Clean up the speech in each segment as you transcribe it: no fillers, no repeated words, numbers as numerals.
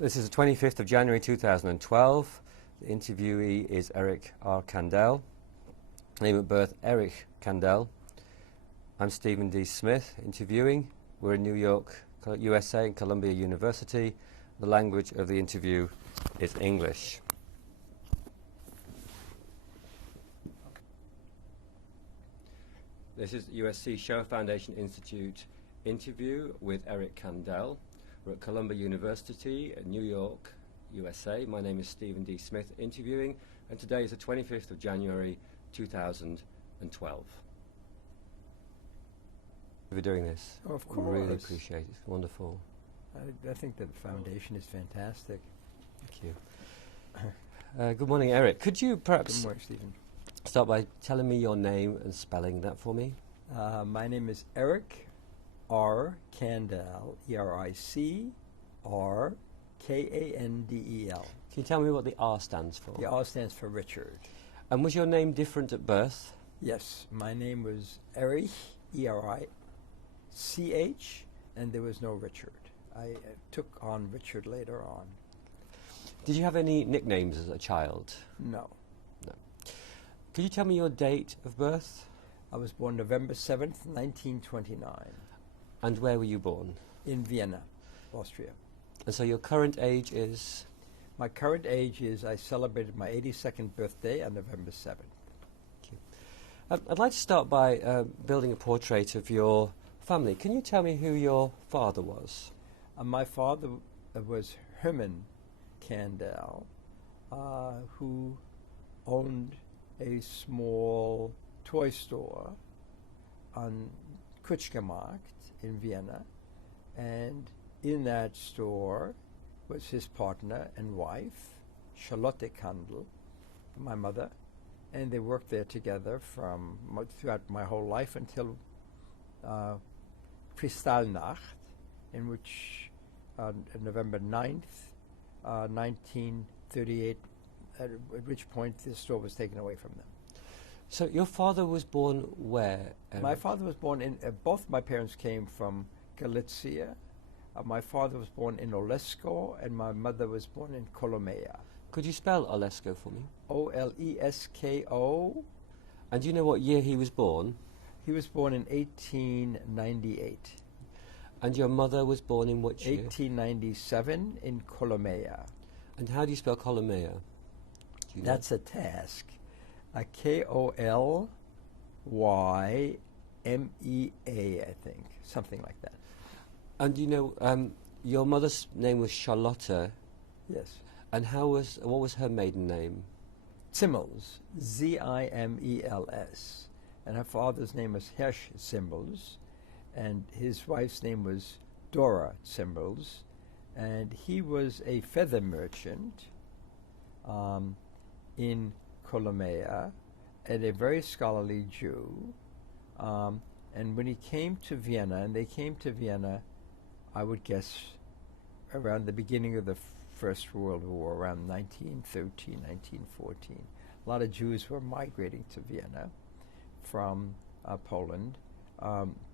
This is the 25th of January 2012. The interviewee is Eric R. Kandel. Name of birth, Eric Kandel. I'm Stephen D. Smith, interviewing. We're in New York, USA, in Columbia University. The language of the interview is English. This is the USC Shoah Foundation Institute interview with Eric Kandel. We're at Columbia University in New York, USA. My name is Stephen D. Smith, interviewing, and today is the 25th of January 2012. For doing this. Oh, of course. Really appreciate it. It's wonderful. I think the foundation is fantastic. Thank you. Good morning, Eric. Could you perhaps Good morning, Stephen. start by telling me your name and spelling that for me? My name is Eric R. Kandel, E-R-I-C-R-K-A-N-D-E-L. Can you tell me what the R stands for? The R stands for Richard. And was your name different at birth? Yes, my name was Erich, E-R-I-C-H, and there was no Richard. I took on Richard later on. Did you have any nicknames as a child? No. Could you tell me your date of birth? I was born November 7th, 1929, And where were you born? in Vienna, Austria. And so your current age is? My current age is, I celebrated my 82nd birthday on November 7th. I'd like to start by building a portrait of your family. Can you tell me who your father was? My father was Herman Kandel, who owned a small toy store on Kutschgemarkt in Vienna, and in that store was his partner and wife, Charlotte Kandel, my mother, and they worked there together from throughout my whole life until Kristallnacht, in which November 9th, 1938, at which point the store was taken away from them. So your father was born where, Eric? My father was born in, both my parents came from Galicia. My father was born in Olesko, and my mother was born in Colomea. Could you spell Olesko for me? Olesko. And do you know what year he was born? He was born in 1898. And your mother was born in which year? 1897 in Colomea. And how do you spell Colomea? Do you know? That's a task. K-O-L-Y-M-E-A, I think. Something like that. And you know, your mother's name was Charlotte. Yes. And what was her maiden name? Zimmels, Z-I-M-E-L-S. And her father's name was Hirsch Zimmels, and his wife's name was Dora Zimmels, and he was a feather merchant in Colomea, and a very scholarly Jew. And when he came to Vienna, and they came to Vienna, I would guess around the beginning of the First World War, around 1913, 1914. A lot of Jews were migrating to Vienna from Poland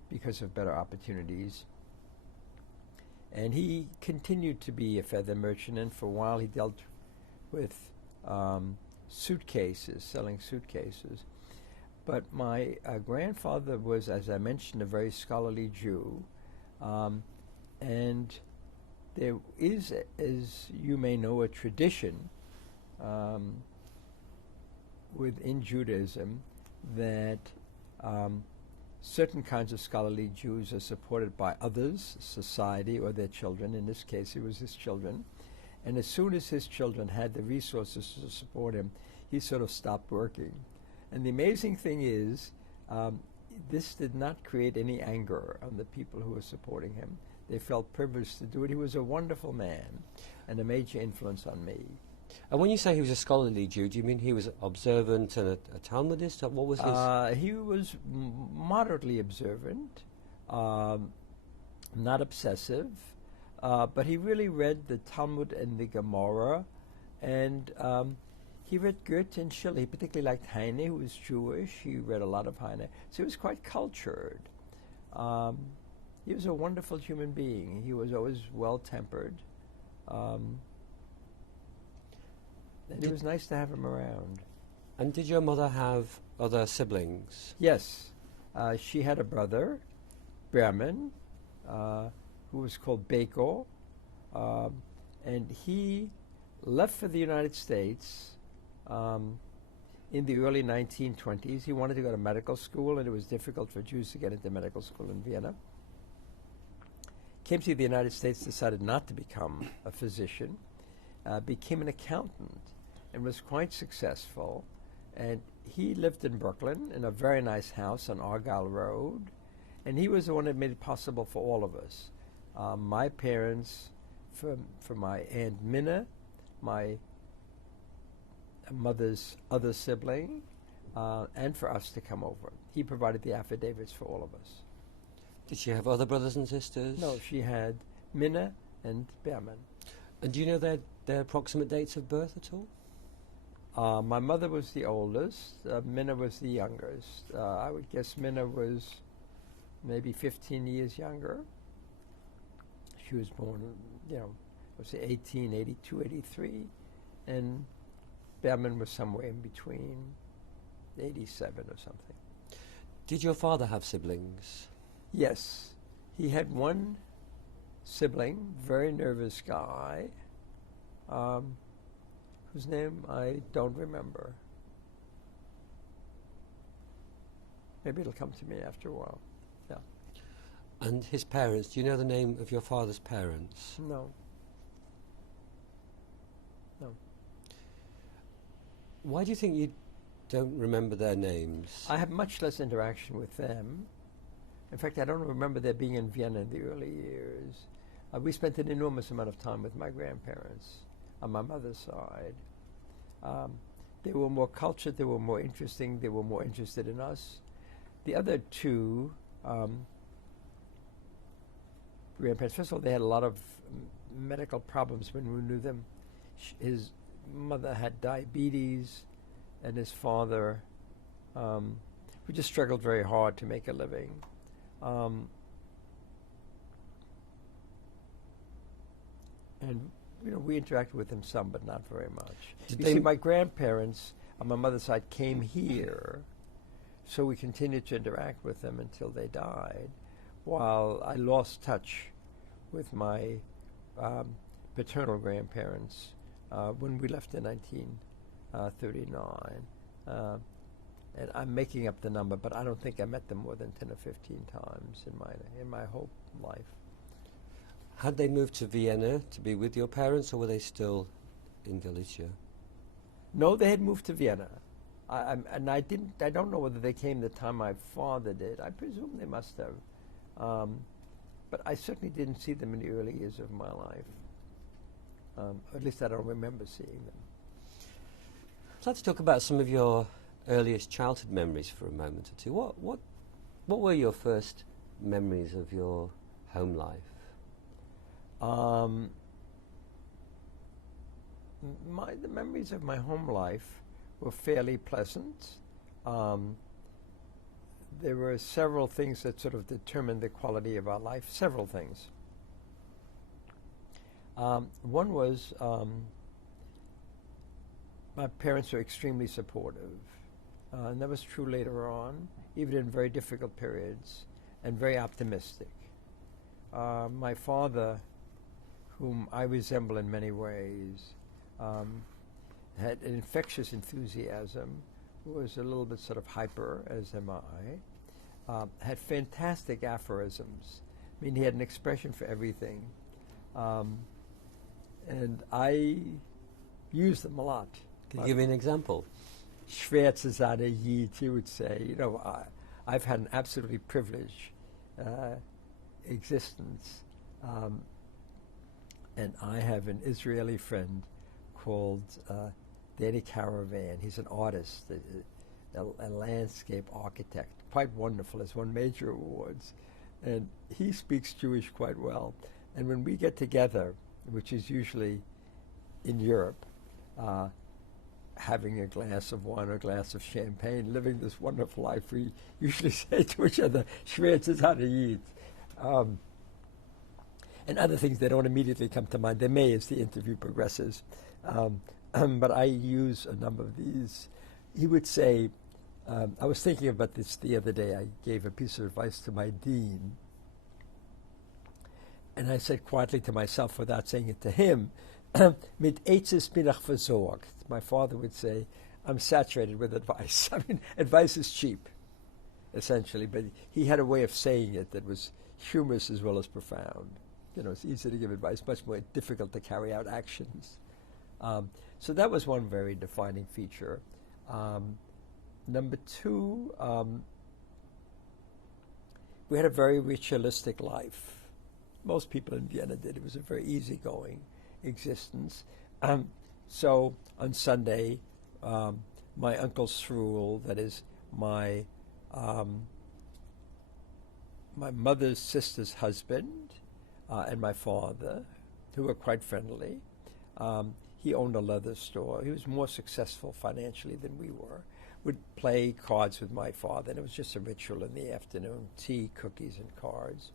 because of better opportunities. And he continued to be a feather merchant, and for a while he dealt with suitcases, selling suitcases. But my grandfather was, as I mentioned, a very scholarly Jew, and there is, as you may know, a tradition within Judaism that certain kinds of scholarly Jews are supported by others, society, or their children. In this case, it was his children. And as soon as his children had the resources to support him, he sort of stopped working. And the amazing thing is, this did not create any anger on the people who were supporting him. They felt privileged to do it. He was a wonderful man and a major influence on me. And when you say he was a scholarly Jew, do you mean he was observant and a Talmudist? What was his? He was moderately observant, not obsessive, but he really read the Talmud and the Gemara, and he read Goethe and Schiller. He particularly liked Heine, who was Jewish. He read a lot of Heine. So he was quite cultured. He was a wonderful human being. He was always well-tempered. And it was nice to have him around. And did your mother have other siblings? Yes. She had a brother, Berman, who was called Beko, and he left for the United States in the early 1920s. He wanted to go to medical school, and it was difficult for Jews to get into medical school in Vienna. Came to the United States, decided not to become a physician, became an accountant, and was quite successful. And he lived in Brooklyn in a very nice house on Argyle Road, and he was the one that made it possible for all of us. My parents, for my Aunt Minna, my mother's other sibling, and for us to come over. He provided the affidavits for all of us. Did she have other brothers and sisters? No, she had Minna and Berman. And do you know their approximate dates of birth at all? My mother was the oldest. Minna was the youngest. I would guess Minna was maybe 15 years younger. She was born, let's say 1882, 83. And Berman was somewhere in between, 87 or something. Did your father have siblings? Yes. He had one sibling, very nervous guy, whose name I don't remember. Maybe it'll come to me after a while. Yeah. And his parents, do you know the name of your father's parents? No. No. Why do you think you don't remember their names? I have much less interaction with them. In fact, I don't remember their being in Vienna in the early years. We spent an enormous amount of time with my grandparents on my mother's side. They were more cultured, they were more interesting, they were more interested in us. The other two grandparents, first of all, they had a lot of medical problems when we knew them. His mother had diabetes, and his father, we just struggled very hard to make a living. And we interacted with them some, but not very much. You see, my grandparents on my mother's side came here, so we continued to interact with them until they died, while I lost touch with my paternal grandparents when we left in 1939. And I'm making up the number, but I don't think I met them more than 10 or 15 times in my whole life. Had they moved to Vienna to be with your parents, or were they still in Galicia? No, they had moved to Vienna. I don't know whether they came the time my father did. I presume they must have. But I certainly didn't see them in the early years of my life. At least I don't remember seeing them. Let's talk about some of your earliest childhood memories for a moment or two. What were your first memories of your home life? The memories of my home life were fairly pleasant. There were several things that sort of determined the quality of our life. Several things. One was my parents were extremely supportive. And that was true later on, even in very difficult periods, and very optimistic. My father, whom I resemble in many ways, had an infectious enthusiasm, was a little bit sort of hyper, as am I, had fantastic aphorisms. I mean, he had an expression for everything. And I use them a lot. Can you give me an example? Schwerze Zade Yid, he would say. I've had an absolutely privileged existence. And I have an Israeli friend called Danny Caravan. He's an artist, a landscape architect, quite wonderful, has won major awards. And he speaks Jewish quite well. And when we get together, which is usually in Europe, having a glass of wine or a glass of champagne, living this wonderful life, we usually say to each other, Schwerze Zade Yid. and other things that don't immediately come to mind. They may as the interview progresses. But I use a number of these. He would say, I was thinking about this the other day. I gave a piece of advice to my dean. And I said quietly to myself, without saying it to him, mit Eitzes bin ich versorgt. My father would say, I'm saturated with advice. I mean, advice is cheap, essentially. But he had a way of saying it that was humorous as well as profound. It's easy to give advice, much more difficult to carry out actions. So that was one very defining feature. Number two, we had a very ritualistic life. Most people in Vienna did. It was a very easygoing existence. So on Sunday, my uncle Srul, that is my mother's sister's husband, and my father, who were quite friendly. He owned a leather store. He was more successful financially than we were. Would play cards with my father, and it was just a ritual in the afternoon, tea, cookies, and cards.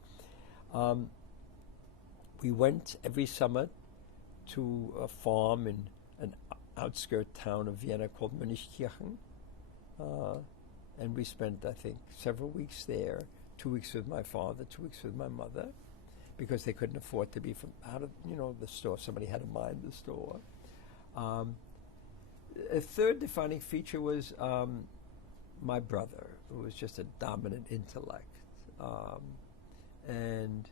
We went every summer to a farm in an outskirt town of Vienna called Mönchkirchen, and we spent, I think, several weeks there, 2 weeks with my father, 2 weeks with my mother, because they couldn't afford to be from out of, the store. Somebody had to mind the store. A third defining feature was my brother, who was just a dominant intellect, and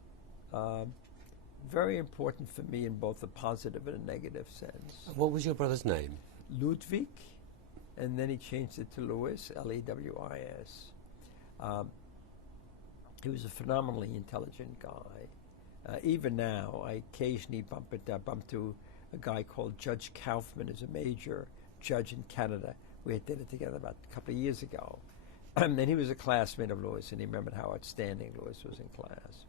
very important for me in both a positive and a negative sense. What was your brother's name? Ludwig, and then he changed it to Louis, Lewis. He was a phenomenally intelligent guy. Even now, I occasionally bump to a guy called Judge Kaufman, who's a major judge in Canada. We had dinner together about a couple of years ago. And he was a classmate of Louis, and he remembered how outstanding Louis was in class.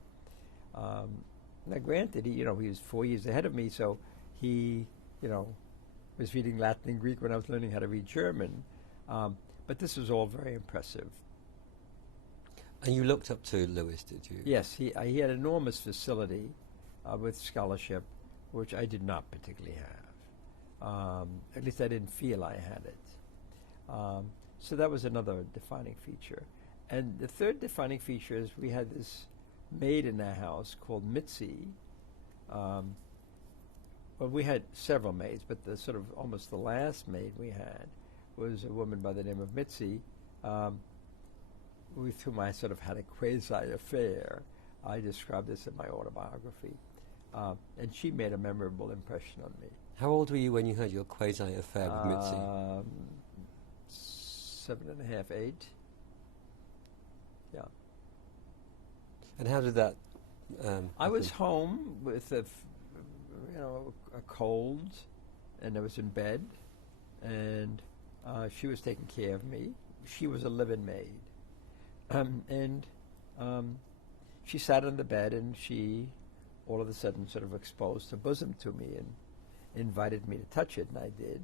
Now, granted, he was 4 years ahead of me, so he, was reading Latin and Greek when I was learning how to read German. But this was all very impressive. And you looked up to Louis, did you? Yes, he had enormous facility with scholarship, which I did not particularly have. At least I didn't feel I had it. So that was another defining feature. And the third defining feature is we had this maid in our house called Mitzi. Well, we had several maids, but the sort of almost the last maid we had was a woman by the name of Mitzi, with whom I sort of had a quasi-affair. I described this in my autobiography. And she made a memorable impression on me. How old were you when you had your quasi-affair with Mitzi? 7.5, 8. Yeah. And how did that I was home with a cold, and I was in bed, and she was taking care of me. She was a live-in maid. And she sat on the bed, and she all of a sudden sort of exposed her bosom to me and invited me to touch it, and I did.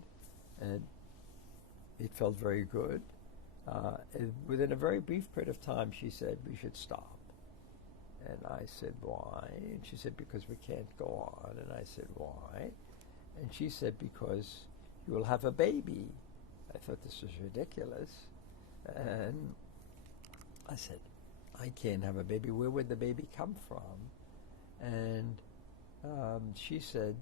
And it felt very good. And within a very brief period of time, she said, we should stop. And I said, why? And she said, because we can't go on. And I said, why? And she said, because you will have a baby. I thought this was ridiculous. And I said, I can't have a baby. Where would the baby come from? And she said,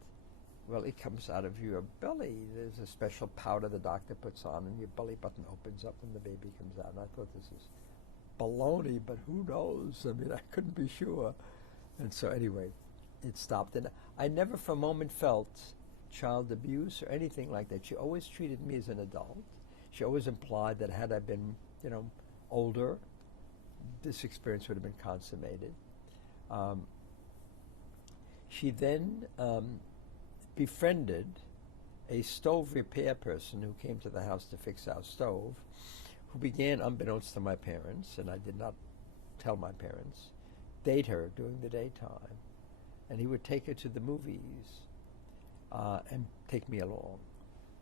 well, it comes out of your belly. There's a special powder the doctor puts on, and your belly button opens up and the baby comes out. And I thought, this is baloney, but who knows? I mean, I couldn't be sure. And so anyway, it stopped. And I never for a moment felt child abuse or anything like that. She always treated me as an adult. She always implied that had I been, older, this experience would have been consummated. She then befriended a stove repair person who came to the house to fix our stove, who began, unbeknownst to my parents, and I did not tell my parents, date her during the daytime. And he would take her to the movies and take me along.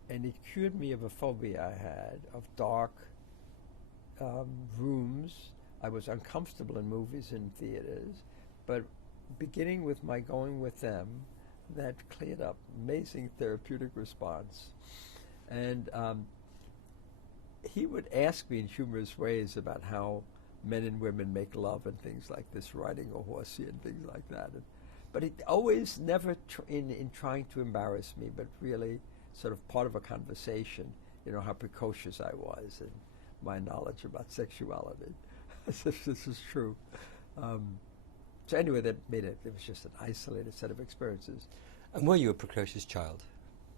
And it cured me of a phobia I had of dark rooms. I was uncomfortable in movies and theaters, but beginning with my going with them, that cleared up. Amazing therapeutic response. And he would ask me in humorous ways about how men and women make love and things like this, riding a horsey and things like that. But it always never in trying to embarrass me, but really sort of part of a conversation, how precocious I was and my knowledge about sexuality. As if this is true. So anyway, that made it was just an isolated set of experiences. And were you a precocious child?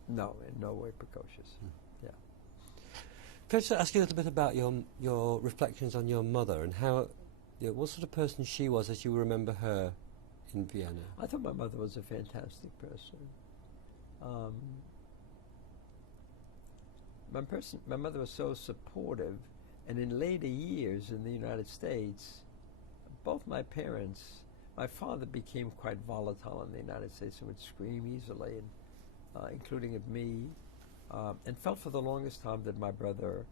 No, in no way precocious. Yeah. Can I just ask you a little bit about your reflections on your mother and how, what sort of person she was as you remember her in Vienna? I thought my mother was a fantastic person. My mother was so supportive, and in later years in the United States, both my parents, my father became quite volatile in the United States and would scream easily, and including at me, and felt for the longest time that my brother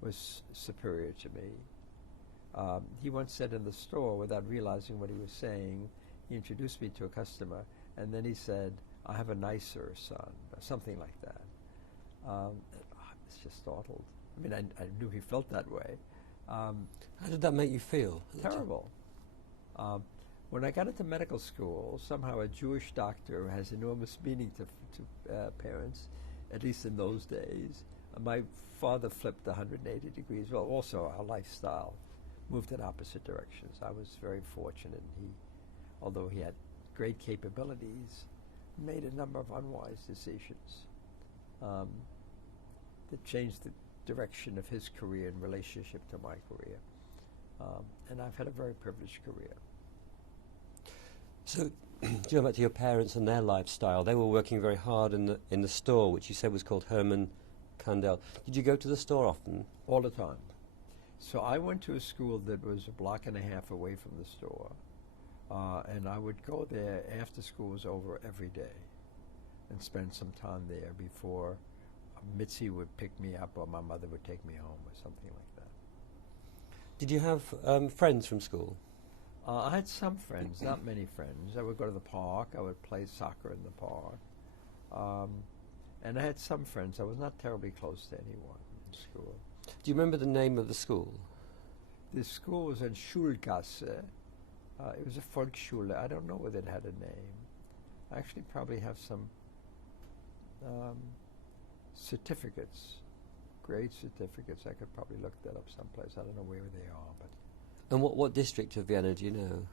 was superior to me. He once said in the store, without realizing what he was saying, he introduced me to a customer, and then he said, "I have a nicer son," or something like that. I was just startled. I mean, I knew he felt that way. How did that make you feel? Terrible. When I got into medical school, somehow a Jewish doctor has enormous meaning to parents, at least in those days. My father flipped 180 degrees. Well, also our lifestyle moved in opposite directions. I was very fortunate. Although he had great capabilities, made a number of unwise decisions that changed the direction of his career in relationship to my career. And I've had a very privileged career. So, to go back to your parents and their lifestyle, they were working very hard in the store, which you said was called Herman Kandel. Did you go to the store often? All the time. So I went to a school that was a block and a half away from the store, and I would go there after school was over every day and spend some time there before Mitzi would pick me up or my mother would take me home or something like that. Did you have friends from school? I had some friends, not many friends. I would go to the park. I would play soccer in the park. And I had some friends. I was not terribly close to anyone in school. Do you remember the name of the school? The school was in Schulgasse. It was a Volksschule. I don't know whether it had a name. I actually probably have some certificates, grade certificates. I could probably look that up someplace. I don't know where they are, but. And what district of Vienna do you know?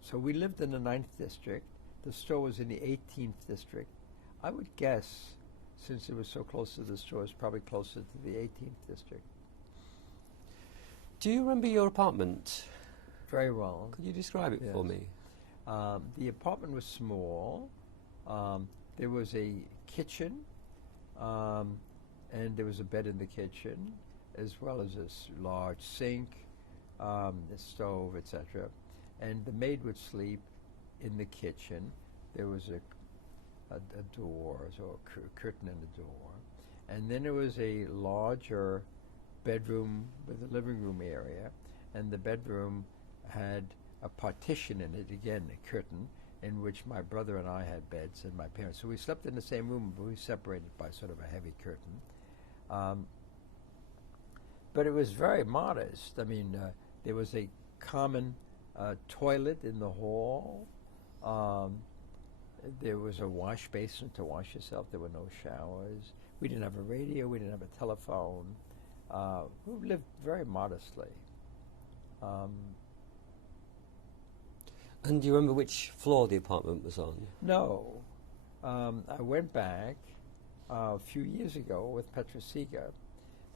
So we lived in the 9th district. The store was in the 18th district. I would guess, since it was so close to the store, it's probably closer to the 18th district. Do you remember your apartment? Very well. Could you describe it for me? The apartment was small. There was a kitchen, and there was a bed in the kitchen, as well as a large sink, a stove, etc. And the maid would sleep in the kitchen. There was a door, so a curtain and a door. And then there was a larger bedroom with a living room area, and the bedroom had a partition in it, again, a curtain, in which my brother and I had beds and my parents. So we slept in the same room, but we were separated by sort of a heavy curtain. But it was very modest. I mean, there was a common toilet in the hall. There was a wash basin to wash yourself. There were no showers. We didn't have a radio. We didn't have a telephone. We lived very modestly. And do you remember which floor the apartment was on? No. I went back a few years ago with Petra Seeger,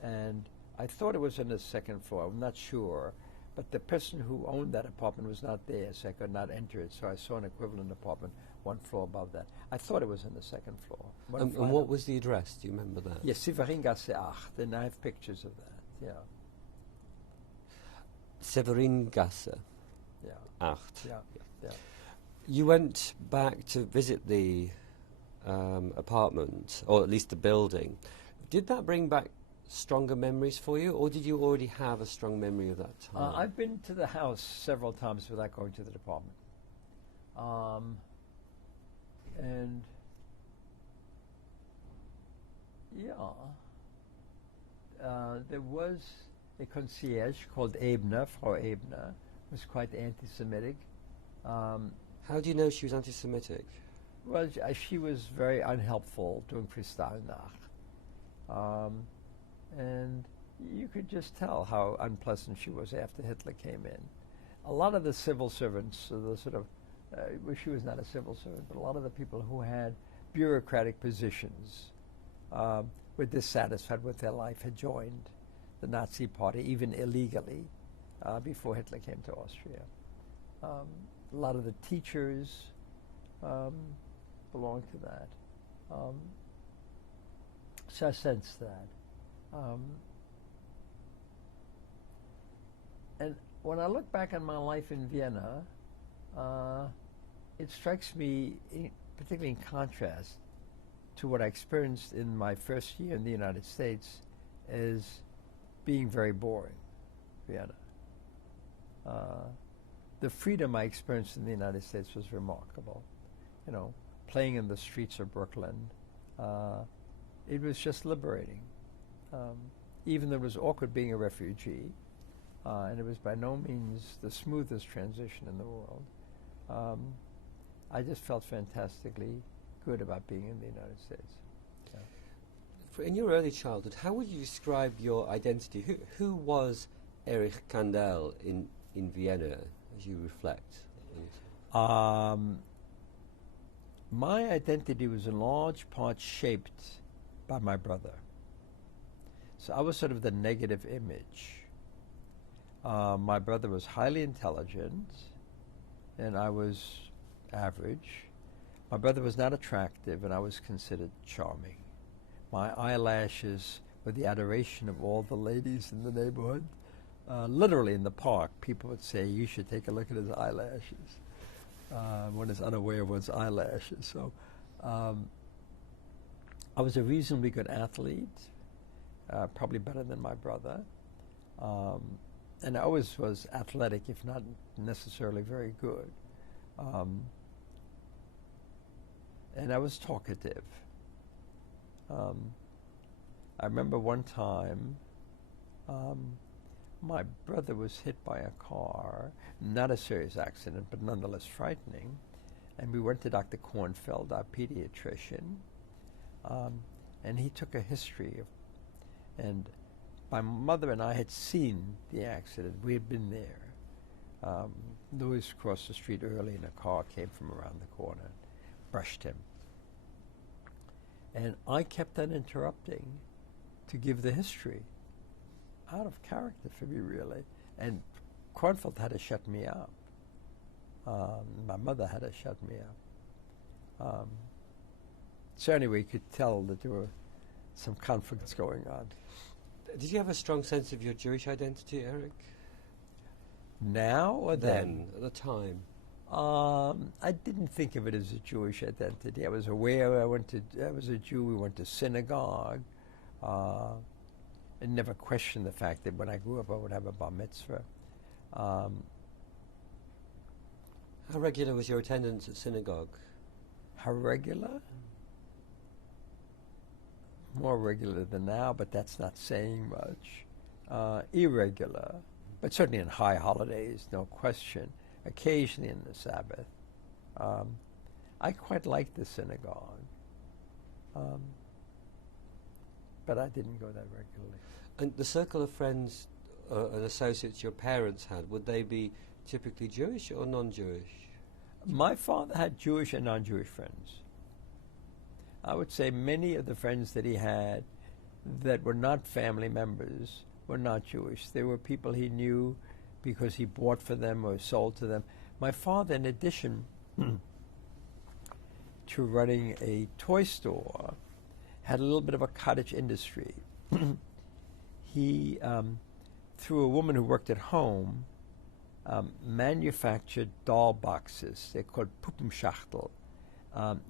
and I thought it was on the second floor. I'm not sure. But the person who owned that apartment was not there, so I could not enter it. So I saw an equivalent apartment one floor above that. I thought it was on the second floor. And what was the address? Do you remember that? Yes, Severingasse 8, and I have pictures of that, yeah. Severingasse Yeah. 8. Yeah. You went back to visit the apartment, or at least the building. Did that bring back stronger memories for you, or did you already have a strong memory of that time? I've been to the house several times without going to the department. And yeah, there was a concierge called Ebner, Frau Ebner, who was quite anti-Semitic. How do you know she was anti-Semitic? Well, she was very unhelpful during Kristallnacht. And you could just tell how unpleasant she was after Hitler came in. A lot of the civil servants, the sort of, well, she was not a civil servant, but a lot of the people who had bureaucratic positions were dissatisfied with their life, had joined the Nazi Party, even illegally, before Hitler came to Austria. A lot of the teachers belonged to that. So I sensed that. And when I look back on my life in Vienna, it strikes me, particularly in contrast to what I experienced in my first year in the United States, as being very boring, Vienna. The freedom I experienced in the United States was remarkable. You know, playing in the streets of Brooklyn, it was just liberating. Even though it was awkward being a refugee, and it was by no means the smoothest transition in the world, I just felt fantastically good about being in the United States. Yeah. In your early childhood, how would you describe your identity? Who was Erich Kandel in Vienna, as you reflect? My identity was in large part shaped by my brother. So I was sort of the negative image. My brother was highly intelligent, and I was average. My brother was not attractive, and I was considered charming. My eyelashes were the adoration of all the ladies in the neighborhood. Literally in the park, people would say, "You should take a look at his eyelashes." One is unaware of one's eyelashes. So I was a reasonably good athlete, probably better than my brother. And I always was athletic, if not necessarily very good. And I was talkative. I remember one time my brother was hit by a car, not a serious accident, but nonetheless frightening. And we went to Dr. Kornfeld, our pediatrician, and he took a history of, and my mother and I had seen the accident. We had been there. Louis crossed the street early and a car came from around the corner and brushed him. And I kept on interrupting to give the history. Out of character for me, really. And Kornfeld had to shut me up. My mother had to shut me up. So anyway, you could tell that there were some conflicts going on. Did you have a strong sense of your Jewish identity, Eric? Now or then? At the time. I didn't think of it as a Jewish identity. I was aware I was a Jew. We went to synagogue. I never questioned the fact that when I grew up I would have a bar mitzvah. How regular was your attendance at synagogue? How regular? More regular than now, but that's not saying much. Irregular, but certainly in high holidays, no question. Occasionally in the Sabbath. I quite liked the synagogue, but I didn't go that regularly. And the circle of friends and associates your parents had, would they be typically Jewish or non-Jewish? My father had Jewish and non-Jewish friends. I would say many of the friends that he had that were not family members were not Jewish. They were people he knew because he bought for them or sold to them. My father, in addition to running a toy store, had a little bit of a cottage industry. He, through a woman who worked at home, manufactured doll boxes. They're called Puppenschachtel,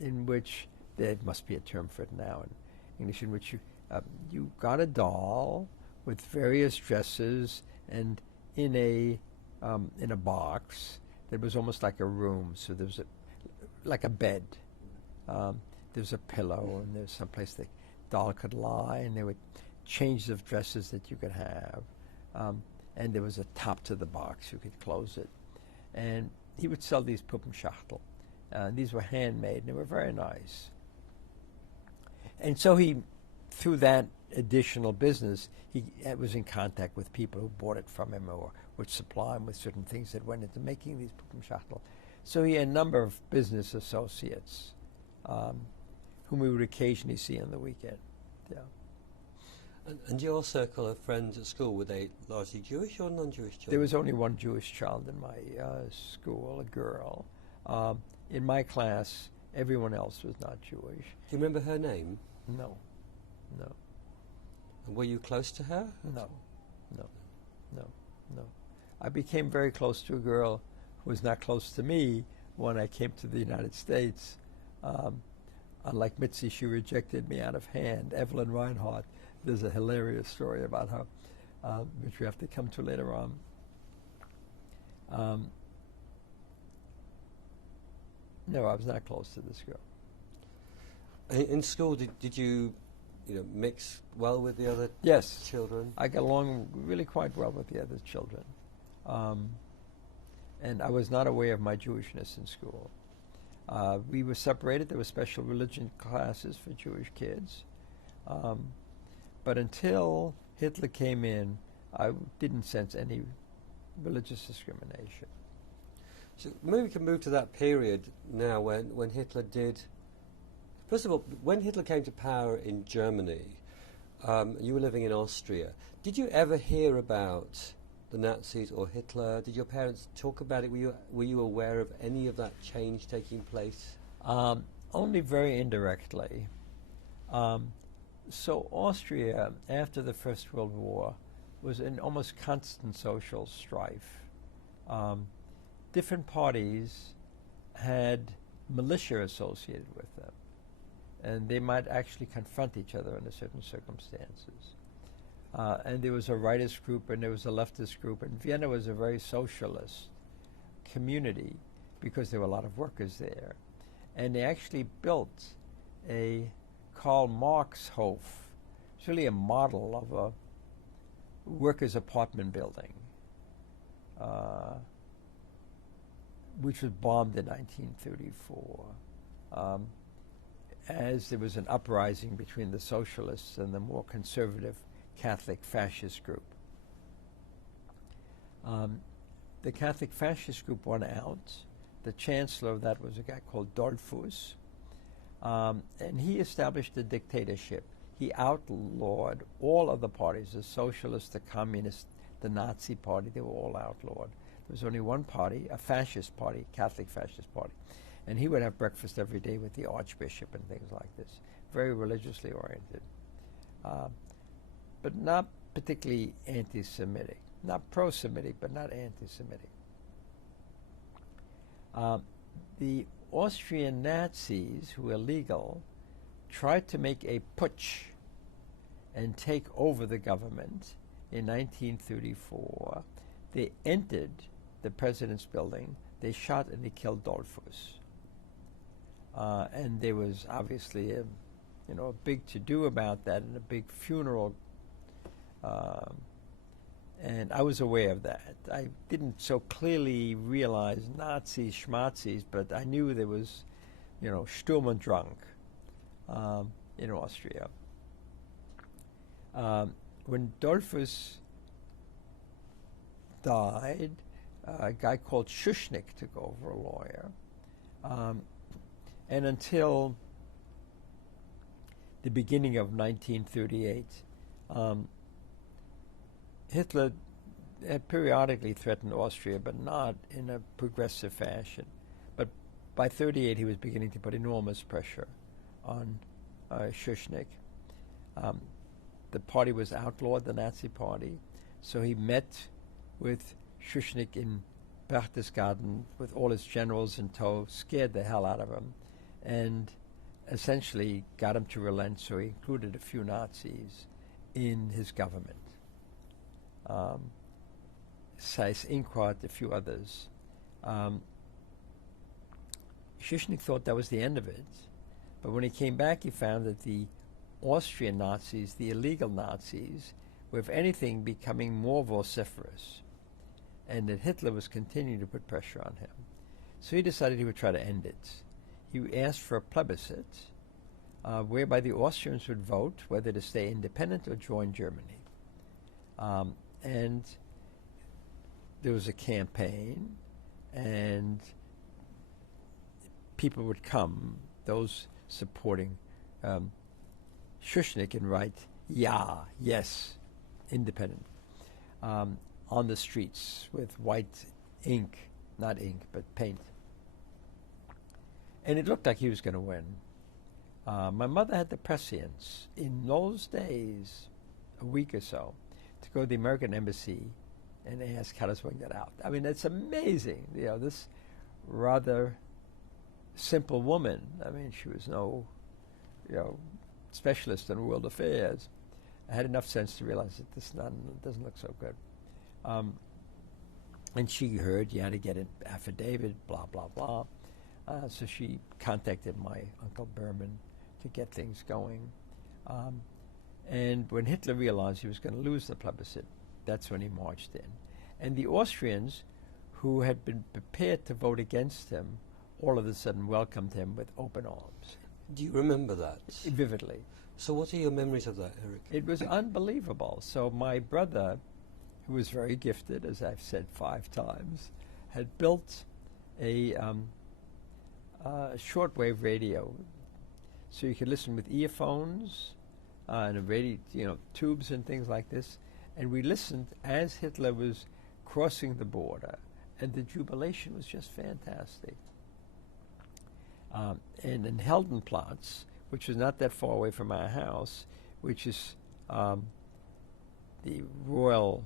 in which, there must be a term for it now in English, in which You got a doll with various dresses, and in a box that was almost like a room. So there was like a bed. There's a pillow, and there's someplace the doll could lie, and there were changes of dresses that you could have. And there was a top to the box. You could close it. And he would sell these Puppenschachtel. These were handmade, and they were very nice. And so he, through that additional business, he was in contact with people who bought it from him or would supply him with certain things that went into making these Puppenschachtel. So he had a number of business associates whom we would occasionally see on the weekend. Yeah. And your circle of friends at school, were they largely Jewish or non-Jewish children? There was only one Jewish child in my school, a girl. In my class, everyone else was not Jewish. Do you remember her name? No. And were you close to her? No. I became very close to a girl who was not close to me when I came to the United States. Unlike Mitzi, she rejected me out of hand. Evelyn Reinhardt, there's a hilarious story about her, which we have to come to later on. No, I was not close to this girl. In school, did you mix well with the other Yes. children? I got along really quite well with the other children. And I was not aware of my Jewishness in school. We were separated. There were special religion classes for Jewish kids. But until Hitler came in, I didn't sense any religious discrimination. So maybe we can move to that period now when Hitler did. First of all, when Hitler came to power in Germany, you were living in Austria. Did you ever hear about the Nazis or Hitler? Did your parents talk about it? Were you aware of any of that change taking place? Only very indirectly. So Austria, after the First World War, was in almost constant social strife. Different parties had militia associated with them, and they might actually confront each other under certain circumstances. And there was a rightist group and there was a leftist group, and Vienna was a very socialist community because there were a lot of workers there. And they actually built a Karl Marx Hof. It's really a model of a workers' apartment building, which was bombed in 1934. As there was an uprising between the socialists and the more conservative Catholic fascist group. The Catholic fascist group won out. The chancellor of that was a guy called Dollfuss, and he established a dictatorship. He outlawed all other parties, the socialists, the communists, the Nazi party. They were all outlawed. There was only one party, a fascist party, Catholic fascist party, and he would have breakfast every day with the archbishop and things like this. Very religiously oriented. But not particularly anti-Semitic. Not pro-Semitic, but not anti-Semitic. The Austrian Nazis, who were legal, tried to make a putsch and take over the government in 1934. They entered the president's building. They shot and they killed Dollfuss. And there was obviously a big to-do about that and a big funeral. And I was aware of that. I didn't so clearly realize Nazis, schmazis, but I knew there was, Sturm und Drang in Austria. When Dollfuss died, a guy called Schuschnigg took over, a lawyer. And until the beginning of 1938, Hitler had periodically threatened Austria, but not in a progressive fashion. But by 1938, he was beginning to put enormous pressure on Schuschnigg. The party was outlawed, the Nazi party, so he met with Schuschnigg in Berchtesgaden with all his generals in tow, scared the hell out of him, and essentially got him to relent, so he included a few Nazis in his government. Seyss-Inquart, a few others. Schuschnigg thought that was the end of it, but when he came back, he found that the Austrian Nazis, the illegal Nazis, were, if anything, becoming more vociferous, and that Hitler was continuing to put pressure on him. So he decided he would try to end it. He asked for a plebiscite, whereby the Austrians would vote whether to stay independent or join Germany. And there was a campaign, and people would come, those supporting Schuschnigg, and write, "Ja, yes, independent," on the streets with white ink, not ink, but paint. And it looked like he was going to win. My mother had the prescience, in those days, a week or so, to go to the American Embassy and ask how to swing that out. I mean, it's amazing. This rather simple woman, I mean, she was no, specialist in world affairs, had enough sense to realize that this doesn't look so good. And she heard you had to get an affidavit, blah, blah, blah. So she contacted my Uncle Berman to get things going. And when Hitler realized he was going to lose the plebiscite, that's when he marched in. And the Austrians, who had been prepared to vote against him, all of a sudden welcomed him with open arms. Do you remember that? Vividly. So what are your memories of that, Eric? It was unbelievable. So my brother, who was very gifted, as I've said 5 times, had built a shortwave radio, so you could listen with earphones and a radio, tubes and things like this. And we listened as Hitler was crossing the border, and the jubilation was just fantastic. And in Heldenplatz, which is not that far away from our house, which is the royal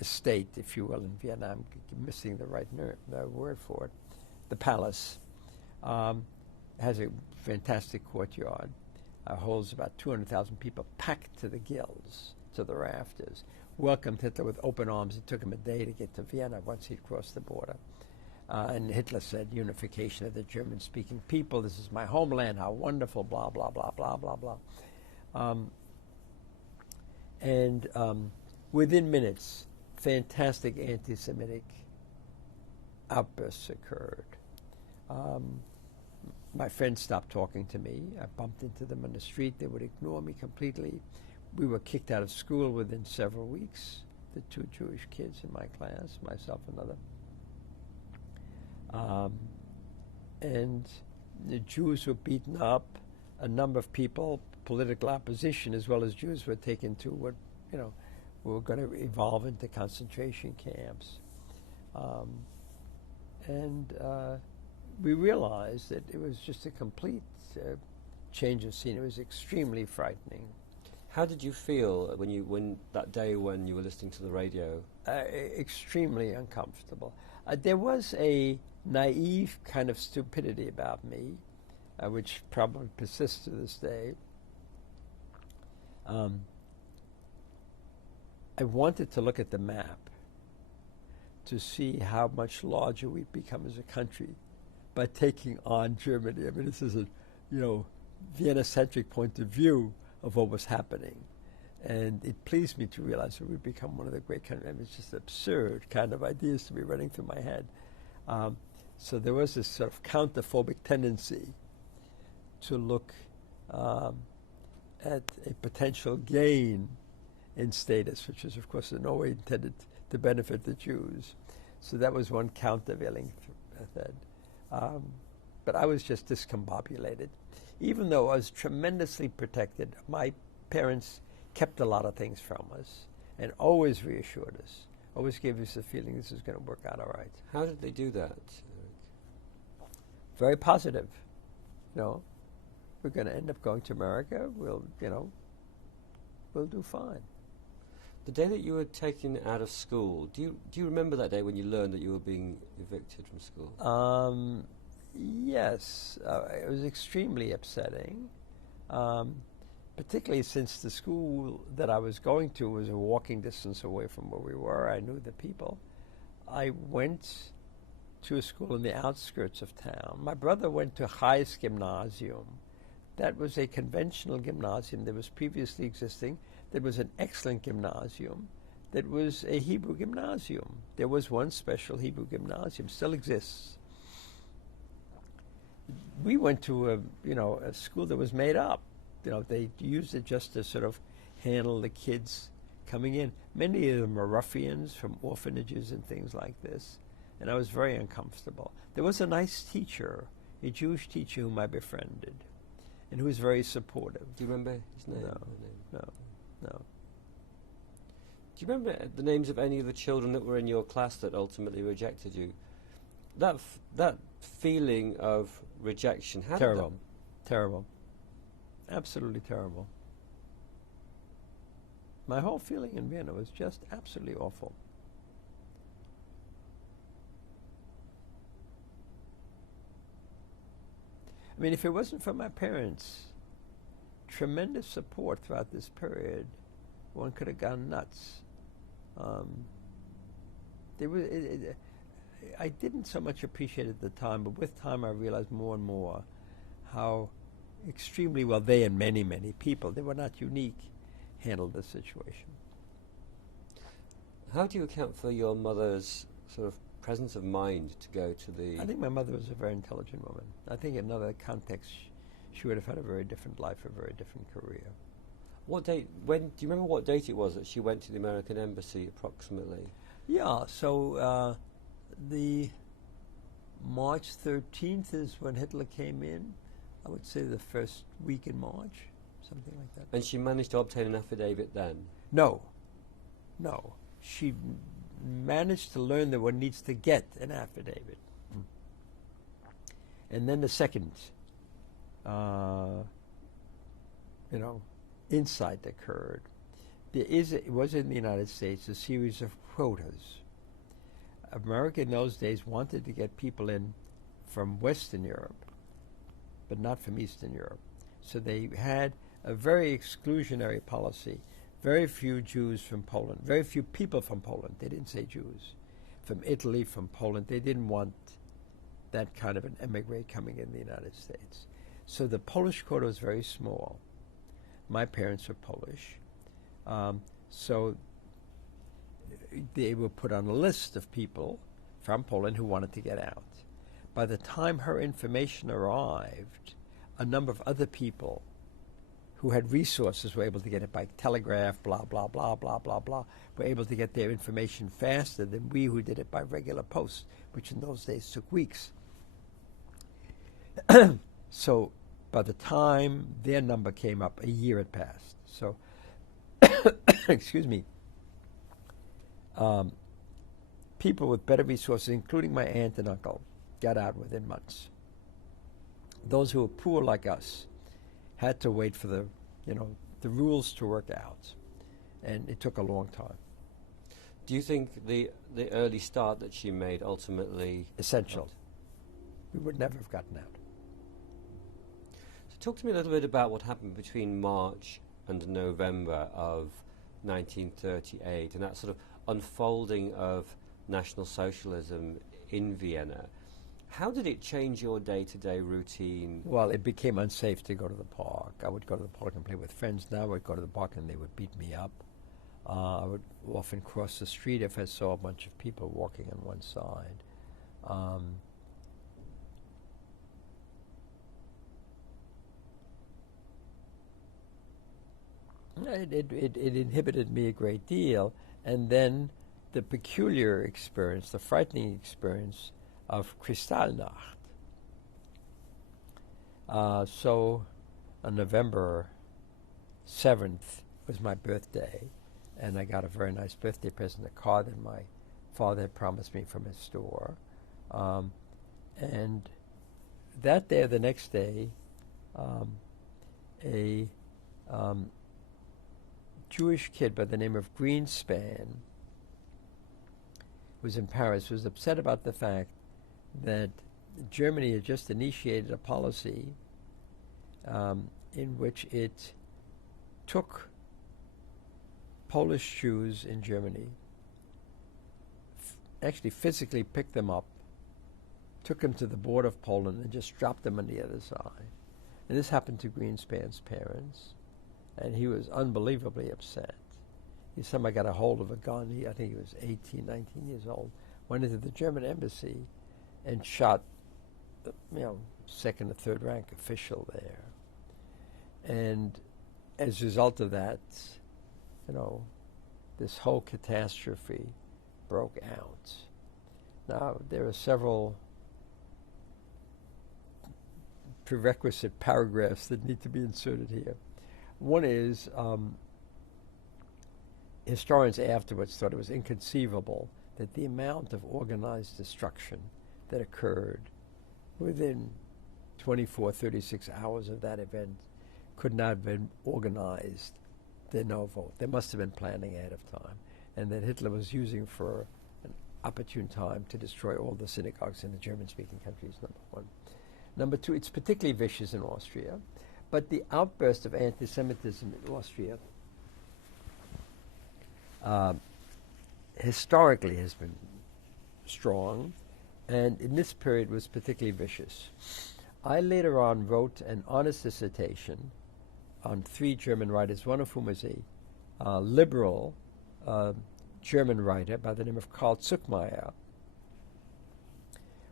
estate, if you will, in Vienna. I'm missing the right word for it. The palace has a fantastic courtyard. Holds about 200,000 people packed to the gills, to the rafters. Welcomed Hitler with open arms. It took him a day to get to Vienna once he'd crossed the border. And Hitler said, unification of the German-speaking people. This is my homeland. How wonderful, blah, blah, blah, blah, blah, blah. And within minutes, fantastic anti-Semitic outbursts occurred. My friends stopped talking to me. I bumped into them on the street. They would ignore me completely. We were kicked out of school within several weeks, the 2 Jewish kids in my class, myself and another. And the Jews were beaten up. A number of people, political opposition as well as Jews, were taken to what, were going to evolve into concentration camps. We realized that it was just a complete change of scene. It was extremely frightening. How did you feel when that day when you were listening to the radio? Extremely uncomfortable. There was a naive kind of stupidity about me, which probably persists to this day. I wanted to look at the map to see how much larger we've become as a country by taking on Germany. I mean, this is a, Vienna-centric point of view of what was happening. And it pleased me to realize that we've become one of the great countries. I mean, it's just absurd kind of ideas to be running through my head. So there was this sort of counterphobic tendency to look at a potential gain in status, which is, of course, in no way intended to benefit the Jews. So that was one countervailing thread. But I was just discombobulated. Even though I was tremendously protected, my parents kept a lot of things from us and always reassured us, always gave us the feeling this is going to work out all right. How did they do that? Very positive. We're going to end up going to America. We'll do fine. The day that you were taken out of school, do you remember that day when you learned that you were being evicted from school? Yes, it was extremely upsetting, particularly since the school that I was going to was a walking distance away from where we were. I knew the people. I went to a school in the outskirts of town. My brother went to Heis Gymnasium. That was a conventional gymnasium that was previously existing. That was an excellent gymnasium. That was a Hebrew gymnasium. There was one special Hebrew gymnasium, still exists. We went to a school that was made up. They used it just to sort of handle the kids coming in. Many of them are ruffians from orphanages and things like this. And I was very uncomfortable. There was a nice teacher, a Jewish teacher whom I befriended, and who was very supportive. Do you remember his name? No. Do you remember the names of any of the children that were in your class that ultimately rejected you? That feeling of rejection, how Terrible. Terrible. Absolutely terrible. My whole feeling in Vienna was just absolutely awful. I mean, if it wasn't for my parents' tremendous support throughout this period, one could have gone nuts. I didn't so much appreciate it at the time, but with time I realized more and more how extremely well they and many, many people, they were not unique, handled the situation. How do you account for your mother's sort of presence of mind to go to the... I think my mother was a very intelligent woman. I think in another context she would have had a very different life, a very different career. What date, do you remember what date it was that she went to the American Embassy approximately? Yeah, so the March 13th is when Hitler came in. I would say the first week in March, something like that. And she managed to obtain an affidavit then? No. She managed to learn that one needs to get an affidavit. And then the second, insight occurred. It was in the United States a series of quotas. America in those days wanted to get people in from Western Europe, but not from Eastern Europe. So they had a very exclusionary policy. Very few Jews from Poland, very few people from Poland, they didn't say Jews, from Italy, from Poland. They didn't want that kind of an emigre coming in the United States. So the Polish quota was very small. My parents are Polish. So they were put on a list of people from Poland who wanted to get out. By the time her information arrived, a number of other people who had resources were able to get it by telegraph, blah, blah, blah, blah, blah, blah, were able to get their information faster than we who did it by regular post, which in those days took weeks. So by the time their number came up, a year had passed. So, excuse me, people with better resources, including my aunt and uncle, got out within months. Those who were poor like us had to wait for the rules to work out, and it took a long time. Do you think the early start that she made ultimately... Essential. We would never have gotten out. So talk to me a little bit about what happened between March and November of 1938 and that sort of unfolding of National Socialism in Vienna. How did it change your day-to-day routine? Well, it became unsafe to go to the park. I would go to the park and play with friends. Now I would go to the park and they would beat me up. I would often cross the street if I saw a bunch of people walking on one side. It inhibited me a great deal. And then the peculiar experience, the frightening experience of Kristallnacht. So on November 7th was my birthday, and I got a very nice birthday present, a card that my father had promised me from his store. And that day or the next day, a Jewish kid by the name of Greenspan, who was in Paris, was upset about the fact that Germany had just initiated a policy in which it took Polish Jews in Germany, actually physically picked them up, took them to the border of Poland, and just dropped them on the other side. And this happened to Greenspan's parents, and he was unbelievably upset. He somehow got a hold of a gun. I think he was 18, 19 years old, went into the German embassy and shot, second or third rank official there. And as a result of that, this whole catastrophe broke out. Now, there are several prerequisite paragraphs that need to be inserted here. One is, historians afterwards thought it was inconceivable that the amount of organized destruction that occurred within 24, 36 hours of that event could not have been organized de novo. There must have been planning ahead of time, and that Hitler was using for an opportune time to destroy all the synagogues in the German-speaking countries, number one. Number two, it's particularly vicious in Austria, but the outburst of anti-Semitism in Austria historically has been strong, and in this period was particularly vicious. I later on wrote an honest dissertation on 3 German writers, one of whom is a liberal German writer by the name of Karl Zuckmayer,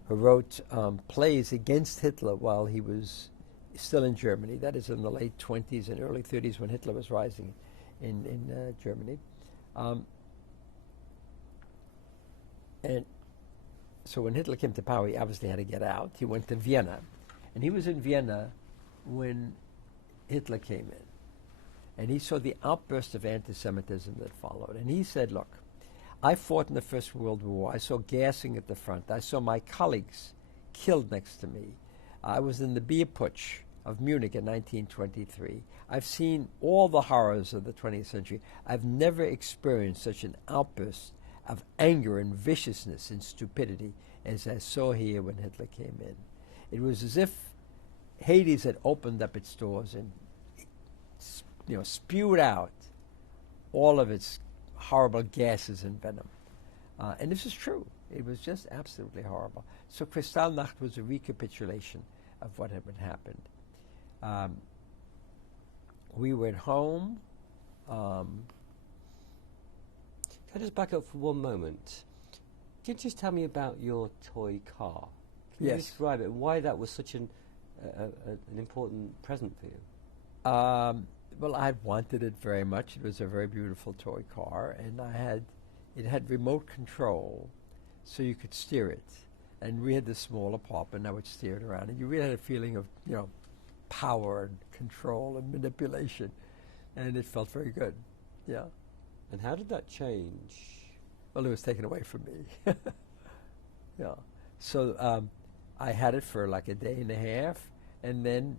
who wrote plays against Hitler while he was still in Germany. That is in the late 20s and early 30s when Hitler was rising in Germany. And so when Hitler came to power, he obviously had to get out. He went to Vienna. And he was in Vienna when Hitler came in. And he saw the outburst of anti-Semitism that followed. And he said, look, I fought in the First World War. I saw gassing at the front. I saw my colleagues killed next to me. I was in the beer putsch of Munich in 1923. I've seen all the horrors of the 20th century. I've never experienced such an outburst of anger and viciousness and stupidity as I saw here when Hitler came in. It was as if Hades had opened up its doors and spewed out all of its horrible gases and venom. And this is true. It was just absolutely horrible. So Kristallnacht was a recapitulation of what had happened. We were at home. Can I just back up for one moment? Can you just tell me about your toy car? Can you describe it? Why that was such an important present for you? Well, I wanted it very much. It was a very beautiful toy car, and it had remote control, so you could steer it. And we had this small apartment. I would steer it around, and you really had a feeling of power and control and manipulation, and it felt very good. Yeah. And how did that change? Well, it was taken away from me. Yeah. So I had it for like a day and a half, and then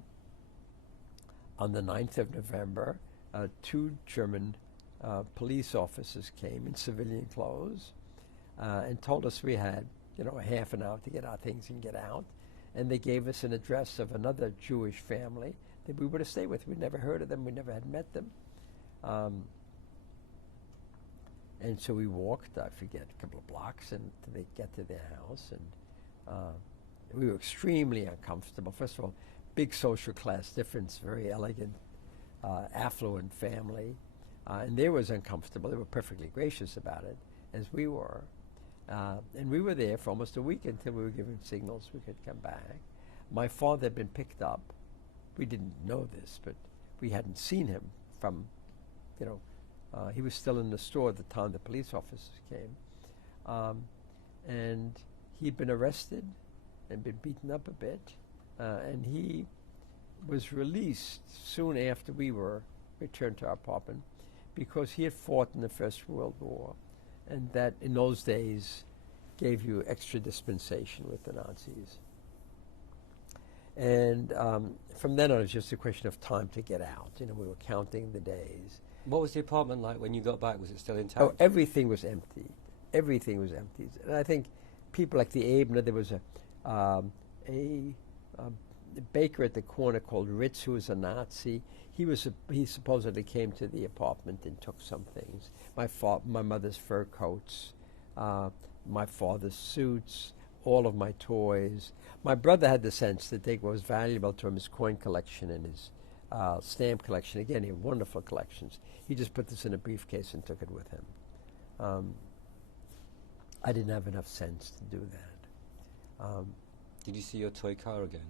on the 9th of November, 2 German police officers came in civilian clothes and told us we had, a half an hour to get our things and get out. And they gave us an address of another Jewish family that we were to stay with. We'd never heard of them. We never had met them. And so we walked, I forget, a couple of blocks and to get to their house. And we were extremely uncomfortable. First of all, big social class difference, very elegant, affluent family. And they was uncomfortable. They were perfectly gracious about it, as we were. And we were there for almost a week until we were given signals we could come back. My father had been picked up. We didn't know this, but we hadn't seen him from, he was still in the store at the time the police officers came. And he'd been arrested and been beaten up a bit. And he was released soon after we were returned to our apartment because he had fought in the First World War. And that, in those days, gave you extra dispensation with the Nazis. And from then on, it was just a question of time to get out. We were counting the days. What was the apartment like when you got back? Was it still intact? Oh, everything was empty. Everything was empty. And I think people like the Ebner, there was a baker at the corner called Ritz, who was a Nazi. He supposedly came to the apartment and took some things. My mother's fur coats, my father's suits, all of my toys. My brother had the sense that what was valuable to him, his coin collection and his stamp collection. Again, he had wonderful collections. He just put this in a briefcase and took it with him. I didn't have enough sense to do that. Did you see your toy car again?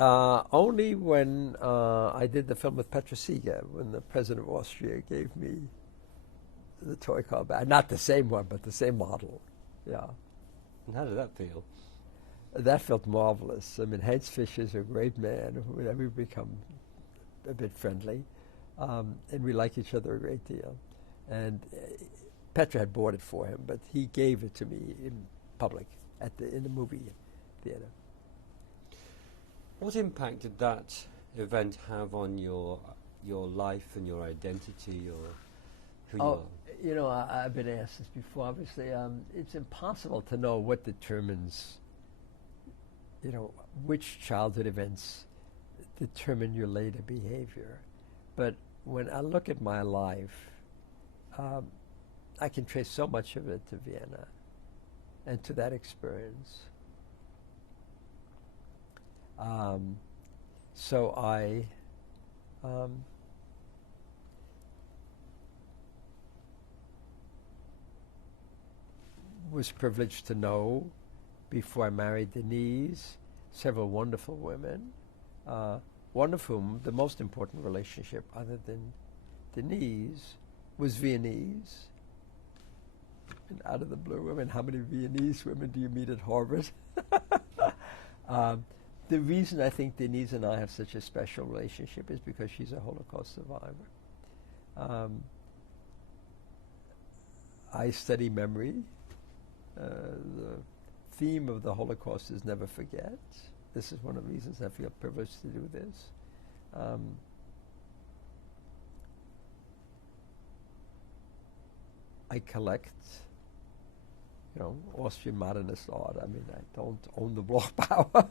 Only when I did the film with Petra Seeger, when the president of Austria gave me the toy car back. Not the same one, but the same model. Yeah. And how did that feel? That felt marvelous. I mean, Heinz Fischer's a great man. We've become a bit friendly, and we like each other a great deal. And Petra had bought it for him, but he gave it to me in public in the movie theater. What impact did that event have on your life and your identity, or who you are? You know, I've been asked this before. Obviously, it's impossible to know what determines, you know, which childhood events determine your later behavior. But when I look at my life, I can trace so much of it to Vienna and to that experience. So I was privileged to know, before I married Denise, several wonderful women, one of whom, the most important relationship other than Denise, was Viennese. And out of the blue, I mean, how many Viennese women do you meet at Harvard? The reason I think Denise and I have such a special relationship is because she's a Holocaust survivor. I study memory. The theme of the Holocaust is never forget. This is one of the reasons I feel privileged to do this. I collect, you know, Austrian modernist art. I mean, I don't own the Bloch-Bauer.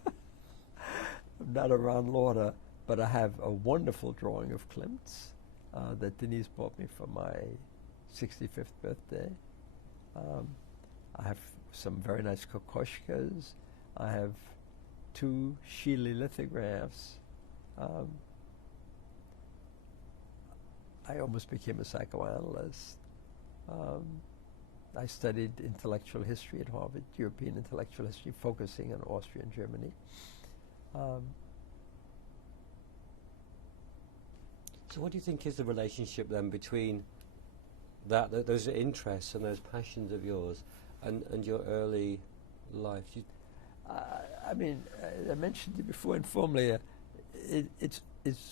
I'm not a Ron Lauder, but I have a wonderful drawing of Klimt's that Denise bought me for my 65th birthday. I have some very nice kokoschkas. I have 2 Schiele lithographs. I almost became a psychoanalyst. I studied intellectual history at Harvard, European intellectual history, focusing on Austria and Germany. So what do you think is the relationship then between those interests and those passions of yours and your early life? I mean, I mentioned it before informally, it's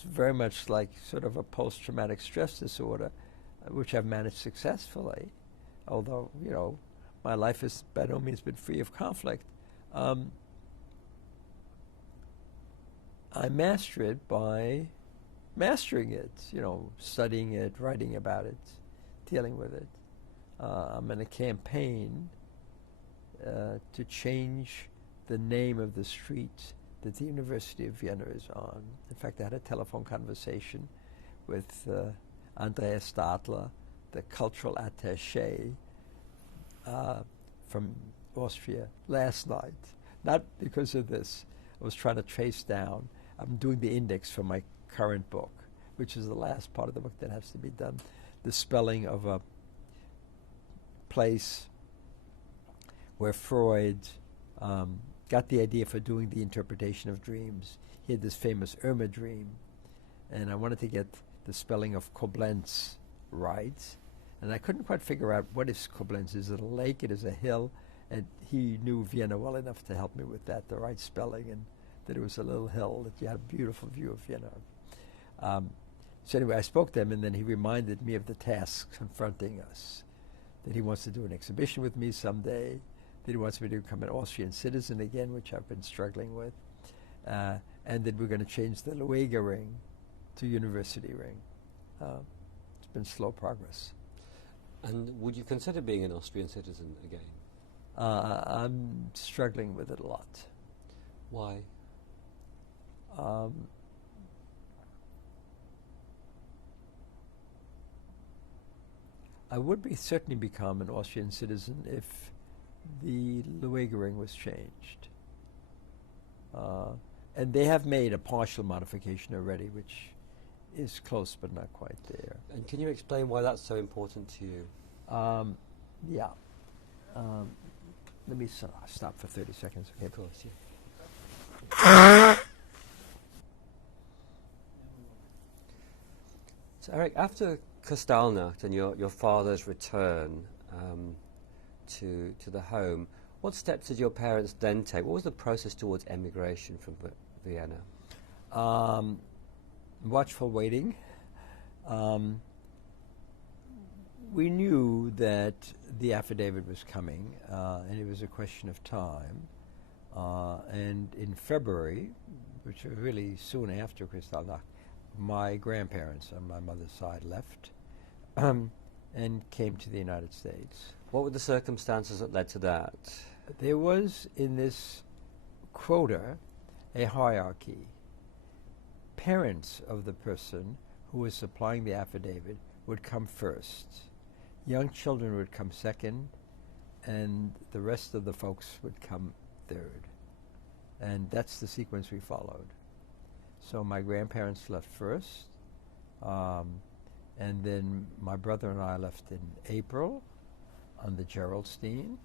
very much like sort of a post-traumatic stress disorder, which I've managed successfully, although, you know, my life has by no means been free of conflict. I master it by mastering it, you know, studying it, writing about it, dealing with it. I'm in a campaign to change the name of the street that the University of Vienna is on. In fact, I had a telephone conversation with Andreas Stadler, the cultural attaché from Austria, last night. Not because of this. I was trying to trace down. I'm doing the index for my current book, which is the last part of the book that has to be done. The spelling of a place where Freud got the idea for doing the interpretation of dreams. He had this famous Irma dream, and I wanted to get the spelling of Koblenz right, and I couldn't quite figure out what is Koblenz. Is it a lake? It is a hill? And he knew Vienna well enough to help me with that, the right spelling, and that it was a little hill, that you had a beautiful view of Vienna. So anyway, I spoke to him, and then he reminded me of the tasks confronting us, that he wants to do an exhibition with me someday, that he wants me to become an Austrian citizen again, which I've been struggling with, and that we're going to change the Luega ring to University ring. It's been slow progress. And would you consider being an Austrian citizen again? I'm struggling with it a lot. Why? I would certainly become an Austrian citizen if the Luegering was changed. And they have made a partial modification already, which is close but not quite there. And can you explain why that's so important to you? Yeah. Let me stop for 30 seconds. Okay. Of course, yeah. So Eric, after Kristallnacht and your father's return to the home, what steps did your parents then take? What was the process towards emigration from Vienna? Watchful waiting. We knew that the affidavit was coming, and it was a question of time. And in February, which was really soon after Kristallnacht, my grandparents on my mother's side left and came to the United States. What were the circumstances that led to that? There was in this quota a hierarchy. Parents of the person who was supplying the affidavit would come first. Young children would come second, and the rest of the folks would come third. And that's the sequence we followed. So my grandparents left first, and then my brother and I left in April on the Geraldstein,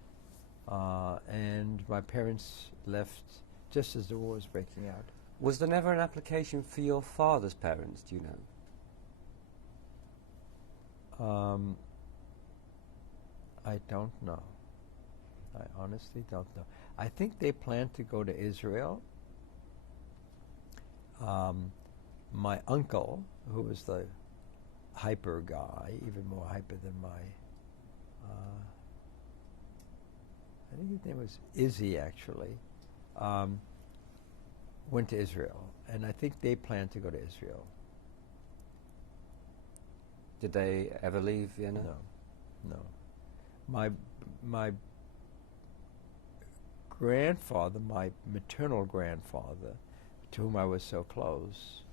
and my parents left just as the war was breaking out. Was there never an application for your father's parents, do you know? I don't know. I honestly don't know. I think they planned to go to Israel. My uncle, who was the hyper guy, even more hyper than I think his name was Izzy, actually, went to Israel. And I think they planned to go to Israel. Did they ever leave Vienna? No. My grandfather, my maternal grandfather, to whom I was so close,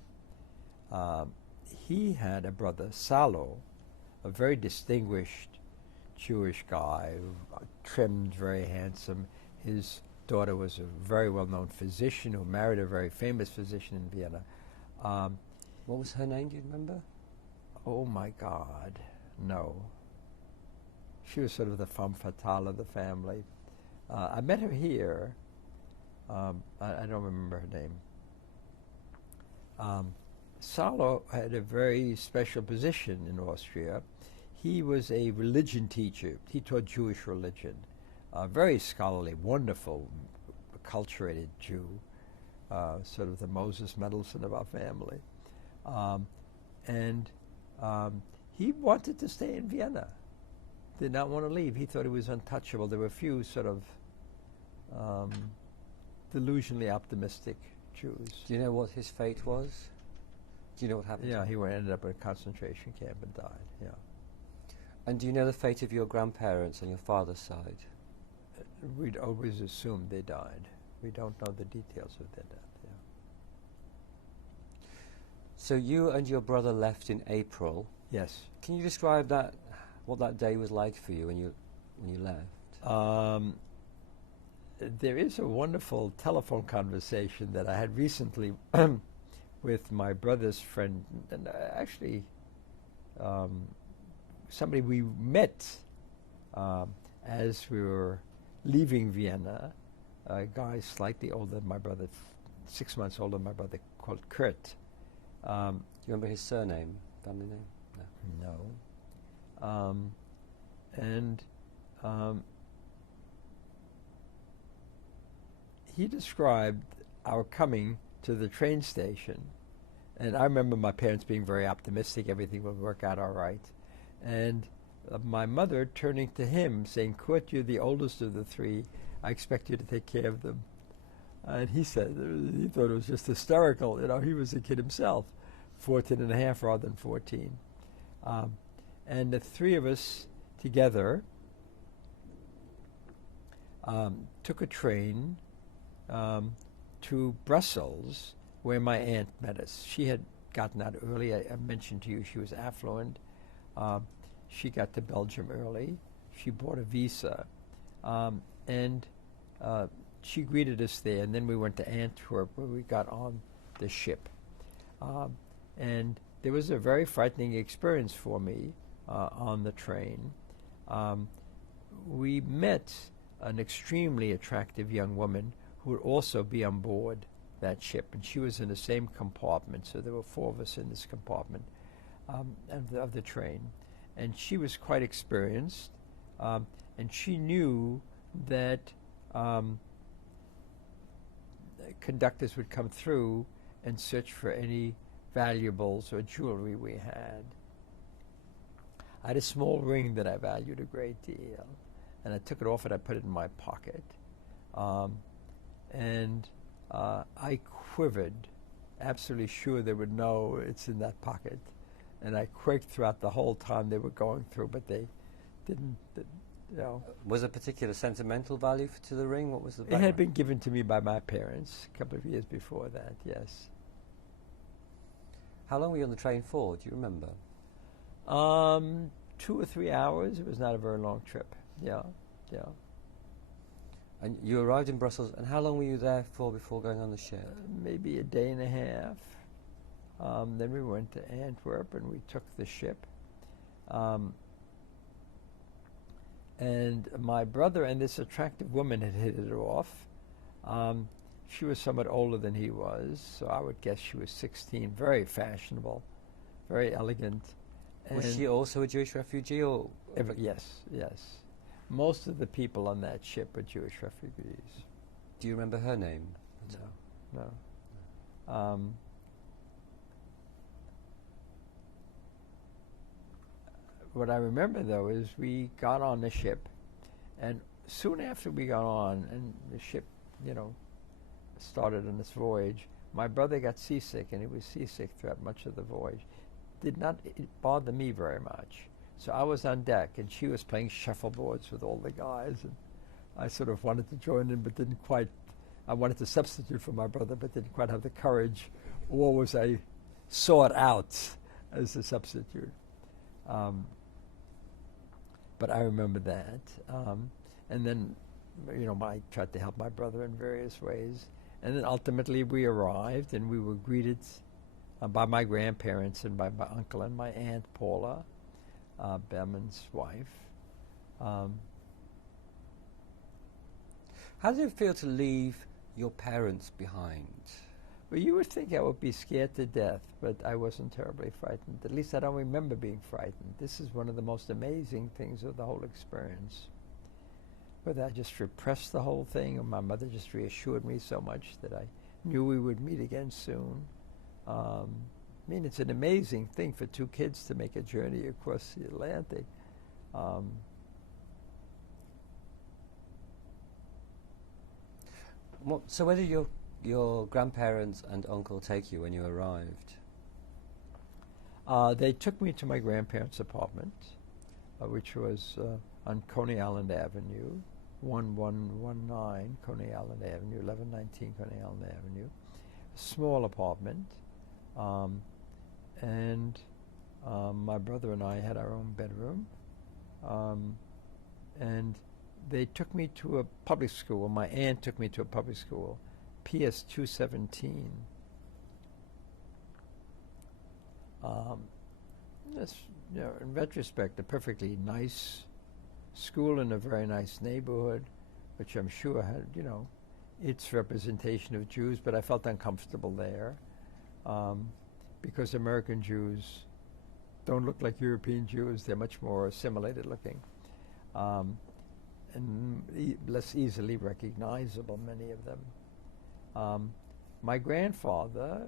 he had a brother, Salo, a very distinguished Jewish guy, trimmed, very handsome. His daughter was a very well-known physician who married a very famous physician in Vienna. What was her name, do you remember? Oh my God, no. She was sort of the femme fatale of the family. I met her here. I don't remember her name. Salo had a very special position in Austria. He was a religion teacher. He taught Jewish religion. Very scholarly, wonderful, acculturated Jew, sort of the Moses Mendelssohn of our family. And he wanted to stay in Vienna, did not want to leave. He thought he was untouchable. There were a few sort of delusionally optimistic Jews. Do you know what his fate was? Do you know what happened? Yeah, he ended up in a concentration camp and died, yeah. And do you know the fate of your grandparents on your father's side? We'd always assumed they died. We don't know the details of their death, yeah. So you and your brother left in April. Yes. Can you describe that, what that day was like for you when you left? There is a wonderful telephone conversation that I had recently with my brother's friend, and actually somebody we met as we were leaving Vienna, a guy slightly older than my brother, 6 months older than my brother, called Kurt. Do you remember his surname, family name? No. And he described our coming to the train station, and I remember my parents being very optimistic, everything would work out all right, and my mother turning to him saying, "Kurt, you're the oldest of the three, I expect you to take care of them." And he said, he thought it was just hysterical, he was a kid himself, 14 and a half rather than 14. And the three of us together took a train to Brussels, where my aunt met us. She had gotten out early. I mentioned to you she was affluent. She got to Belgium early. She bought a visa, and she greeted us there. And then we went to Antwerp, where we got on the ship. And there was a very frightening experience for me on the train. We met an extremely attractive young woman who would also be on board that ship, and she was in the same compartment, so there were four of us in this compartment of the train. And she was quite experienced, and she knew that conductors would come through and search for any valuables or jewelry we had. I had a small ring that I valued a great deal, and I took it off and I put it in my pocket. I quivered, absolutely sure they would know it's in that pocket. And I quaked throughout the whole time they were going through, but they didn't, Was a particular sentimental value to the ring? What was the It background? had been given to me by my parents a couple of years before that, yes. How long were you on the train for? Do you remember? 2 or 3 hours. It was not a very long trip. Yeah. And you arrived in Brussels, and how long were you there for before going on the ship? Maybe a day and a half. Then we went to Antwerp and we took the ship. And my brother and this attractive woman had hit it off. She was somewhat older than he was, so I would guess she was 16, very fashionable, very elegant. Was she also a Jewish refugee? Or Yes. Most of the people on that ship were Jewish refugees. do you remember her name? No. What I remember, though, is we got on the ship, and soon after we got on, and the ship, started on its voyage, my brother got seasick, and he was seasick throughout much of the voyage. Did not bother me very much. So I was on deck, and she was playing shuffleboards with all the guys, and I sort of wanted to join in, but didn't quite. I wanted to substitute for my brother, but didn't quite have the courage, or was I sought out as a substitute. But I remember that. And then, I tried to help my brother in various ways. And then ultimately we arrived, and we were greeted by my grandparents and by my uncle and my aunt, Paula, Behrman's wife. How did it feel to leave your parents behind? Well, you would think I would be scared to death, but I wasn't terribly frightened. At least I don't remember being frightened. This is one of the most amazing things of the whole experience. Whether I just repressed the whole thing, or my mother just reassured me so much that I knew we would meet again soon. It's an amazing thing for two kids to make a journey across the Atlantic. So where did your grandparents and uncle take you when you arrived? They took me to my grandparents' apartment, which was on Coney Island Avenue, 1119 Coney Island Avenue, 1119 Coney Island Avenue. Small apartment. My brother and I had our own bedroom. And they took me to a public school. My aunt took me to a public school, PS 217. In retrospect, a perfectly nice school in a very nice neighborhood, which I'm sure had, its representation of Jews, but I felt uncomfortable there because American Jews don't look like European Jews. They're much more assimilated looking and less easily recognizable, many of them. My grandfather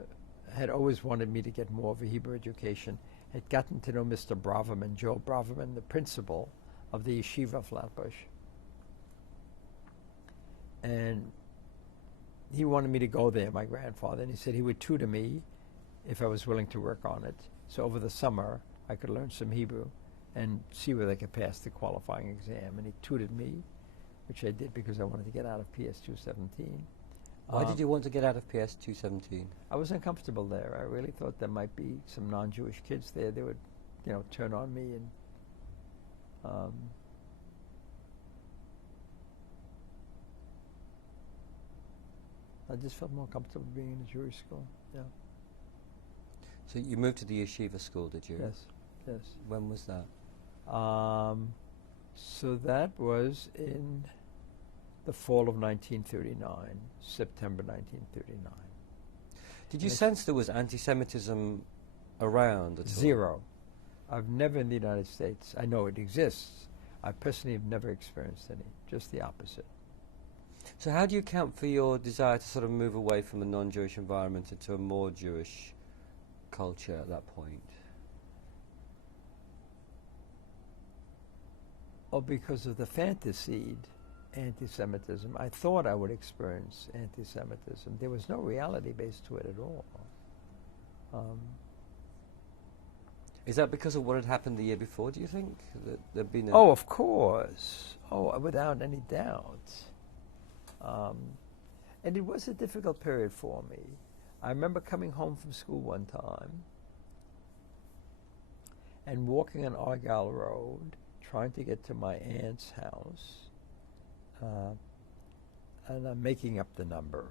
had always wanted me to get more of a Hebrew education, had gotten to know Mr. Braverman, Joe Braverman, the principal of the Yeshiva of Flatbush. And he wanted me to go there, my grandfather, and he said he would tutor me if I was willing to work on it. So over the summer, I could learn some Hebrew and see whether I could pass the qualifying exam. And he tutored me, which I did because I wanted to get out of PS 217. Why did you want to get out of PS 217? I was uncomfortable there. I really thought there might be some non-Jewish kids there. They would, turn on me and. I just felt more comfortable being in a Jewish school. Yeah. So you moved to the yeshiva school, did you? Yes. Yes. When was that? So that was in the fall of 1939, September 1939. Did you sense there was anti-Semitism around at all? Zero. I've never in the United States. I know it exists. I personally have never experienced any. Just the opposite. So how do you account for your desire to sort of move away from a non-Jewish environment into a more Jewish culture at that point? Oh, because of the fantasied anti-Semitism. I thought I would experience anti-Semitism. There was no reality based to it at all. Is that because of what had happened the year before, do you think? That there'd been Oh, of course. Oh, without any doubt. And it was a difficult period for me. I remember coming home from school one time and walking on Argyle Road, trying to get to my aunt's house, and I'm making up the number,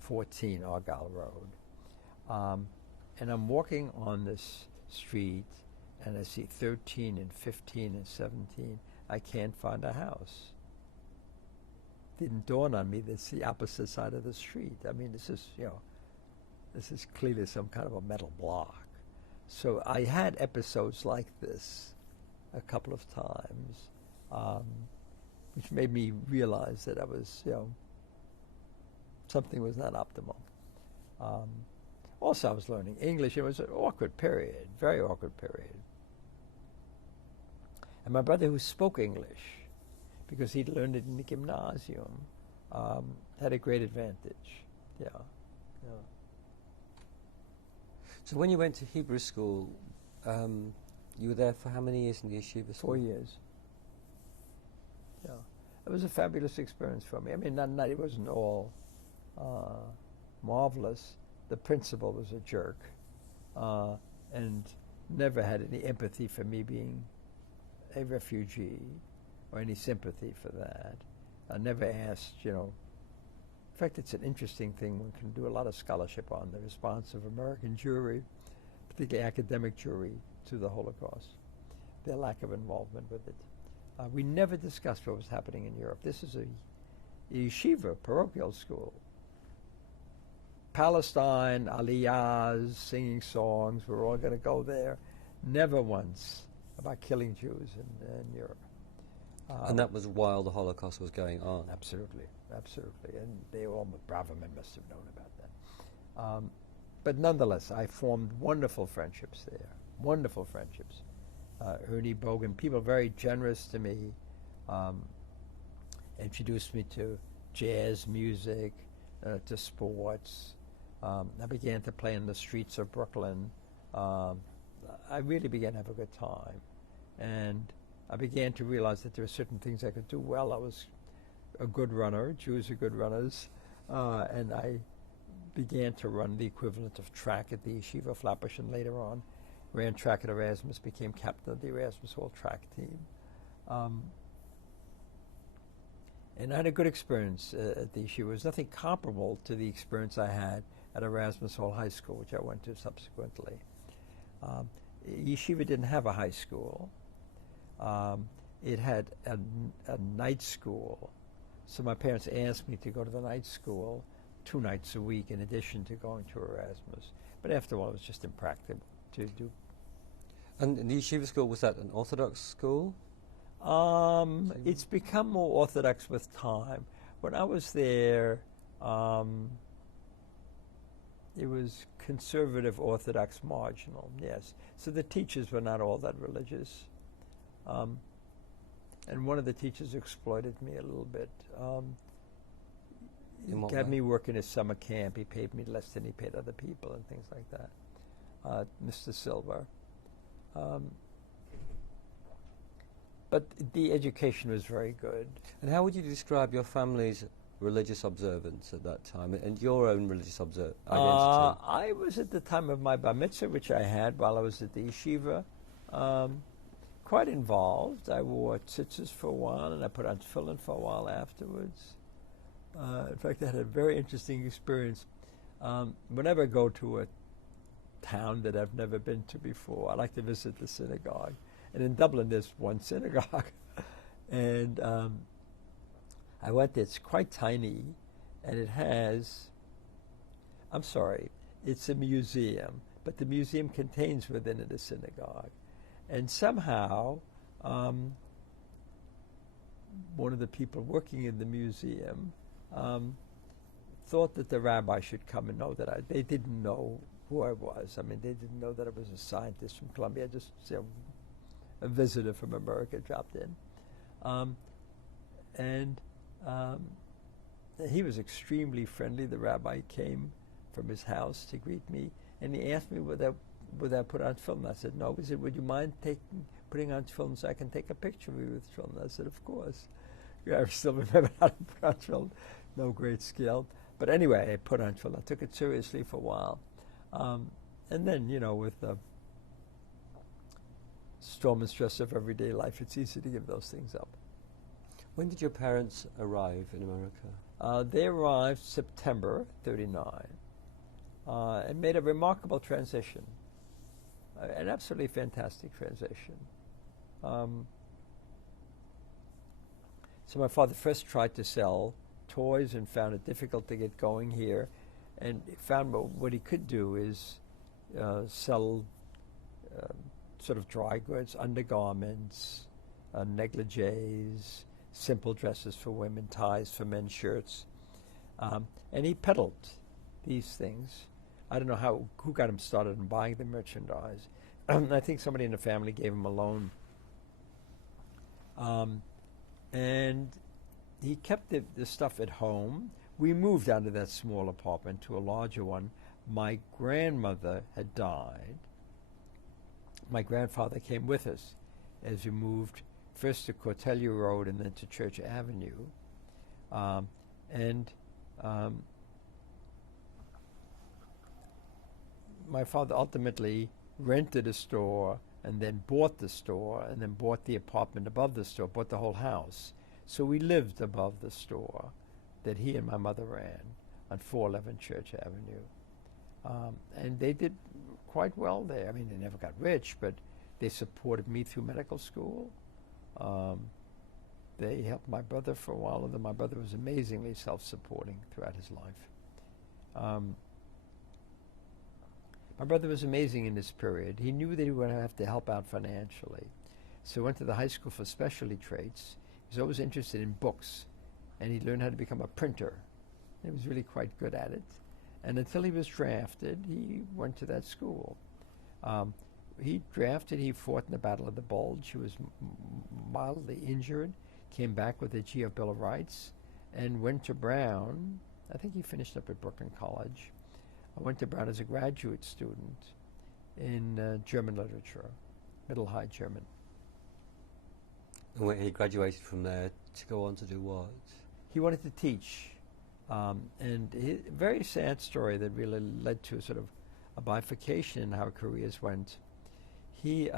14 Argyle Road. And I'm walking on this street, and I see 13 and 15 and 17. I can't find a house. Didn't dawn on me that's the opposite side of the street. I mean, this is clearly some kind of a metal block. So I had episodes like this a couple of times, which made me realize that I was, something was not optimal. Also, I was learning English. It was an awkward period, very awkward period. And my brother, who spoke English, because he'd learned it in the gymnasium, had a great advantage. Yeah. So when you went to Hebrew school, you were there for how many years in the yeshiva school? 4 years. Yeah. It was a fabulous experience for me. I mean, it wasn't all marvelous. The principal was a jerk and never had any empathy for me being a refugee or any sympathy for that. I never asked, In fact, it's an interesting thing. One can do a lot of scholarship on the response of American Jewry, particularly academic Jewry, to the Holocaust, their lack of involvement with it. We never discussed what was happening in Europe. This is a yeshiva, parochial school. Palestine, aliyahs, singing songs, we're all going to go there. Never once about killing Jews in Europe. And that was while the Holocaust was going on? Absolutely. And Braverman must have known about that. But nonetheless, I formed wonderful friendships there, wonderful friendships. Ernie Bogan, people very generous to me, introduced me to jazz music, to sports. I began to play in the streets of Brooklyn. I really began to have a good time. And I began to realize that there were certain things I could do well. I was a good runner. Jews are good runners. And I began to run the equivalent of track at the Yeshiva Flatbush, and later on ran track at Erasmus, became captain of the Erasmus Hall track team. And I had a good experience at the Yeshiva. It was nothing comparable to the experience I had at Erasmus Hall High School, which I went to subsequently. Yeshiva didn't have a high school. It had a night school. So my parents asked me to go to the night school 2 nights a week in addition to going to Erasmus. But after all, it was just impractical to do. And the yeshiva school, was that an Orthodox school? It's become more Orthodox with time. When I was there, it was conservative, Orthodox, marginal, yes. So the teachers were not all that religious. And one of the teachers exploited me a little bit. He had me work in his summer camp. He paid me less than he paid other people and things like that. Mr. Silver. But the education was very good. And how would you describe your family's religious observance at that time, and your own religious identity? I was at the time of my bar mitzvah, which I had while I was at the yeshiva, quite involved. I wore tzitzis for a while, and I put on tefillin for a while afterwards. In fact, I had a very interesting experience. Whenever I go to a town that I've never been to before, I like to visit the synagogue. And in Dublin, there's one synagogue. And I went there. It's quite tiny, and it has, it's a museum, but the museum contains within it a synagogue. And somehow, one of the people working in the museum thought that the rabbi should come and know that they didn't know who I was. I mean, they didn't know that I was a scientist from Columbia, just a visitor from America dropped in. He was extremely friendly. The rabbi came from his house to greet me, and he asked me would I put on film. I said, no. He said, would you mind putting on film so I can take a picture of you with film? I said, of course. Yeah, I still remember how to put on film. No great skill. But anyway, I put on film. I took it seriously for a while. And then, with the storm and stress of everyday life, it's easy to give those things up. When did your parents arrive in America? They arrived September 1939 and made a remarkable transition, an absolutely fantastic transition. So my father first tried to sell toys and found it difficult to get going here, and found what he could do is sell sort of dry goods, undergarments, negligees, simple dresses for women, ties for men, shirts. And he peddled these things. I don't know who got him started in buying the merchandise. I think somebody in the family gave him a loan. And he kept the stuff at home. We moved out of that small apartment to a larger one. My grandmother had died. My grandfather came with us as we moved first to Cortelyou Road and then to Church Avenue. My father ultimately rented a store and then bought the store and then bought the apartment above the store, bought the whole house. So we lived above the store that he and my mother ran on 411 Church Avenue. And they did quite well there. I mean, they never got rich, but they supported me through medical school. They helped my brother for a while, although my brother was amazingly self-supporting throughout his life. My brother was amazing in this period. He knew that he would have to help out financially. So he went to the high school for specialty traits. He was always interested in books, and he learned how to become a printer. He was really quite good at it. And until he was drafted, he went to that school. He fought in the Battle of the Bulge. He was mildly injured, came back with a GF Bill of Rights, and went to Brown. I think he finished up at Brooklyn College. I went to Brown as a graduate student in German literature, Middle High German. And when he graduated from there to go on to do what? He wanted to teach. And a very sad story that really led to sort of a bifurcation in how careers went. He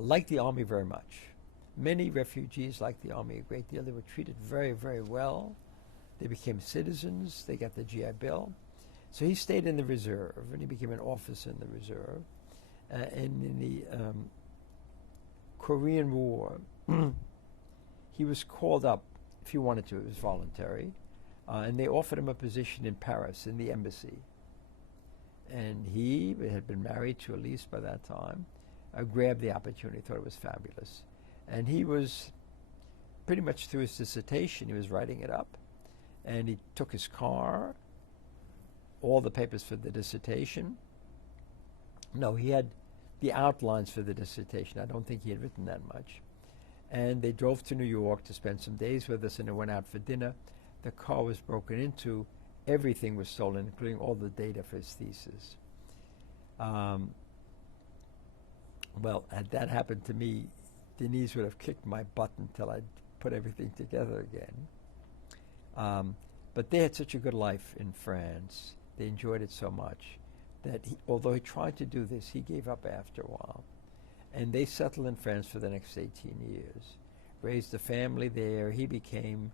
liked the Army very much. Many refugees liked the Army a great deal. They were treated very, very well. They became citizens. They got the GI Bill. So he stayed in the reserve, and he became an officer in the reserve. And in the Korean War, he was called up if he wanted to. It was voluntary. And they offered him a position in Paris in the embassy. And he had been married to Elise by that time, grabbed the opportunity, thought it was fabulous. And he was pretty much through his dissertation, he was writing it up. And he took his car, all the papers for the dissertation. No, he had the outlines for the dissertation. I don't think he had written that much. And they drove to New York to spend some days with us, and they went out for dinner. The car was broken into. Everything was stolen, including all the data for his thesis. Well, had that happened to me, Denise would have kicked my butt until I'd put everything together again. But they had such a good life in France. They enjoyed it so much that although he tried to do this, he gave up after a while. And they settled in France for the next 18 years, raised a family there. He became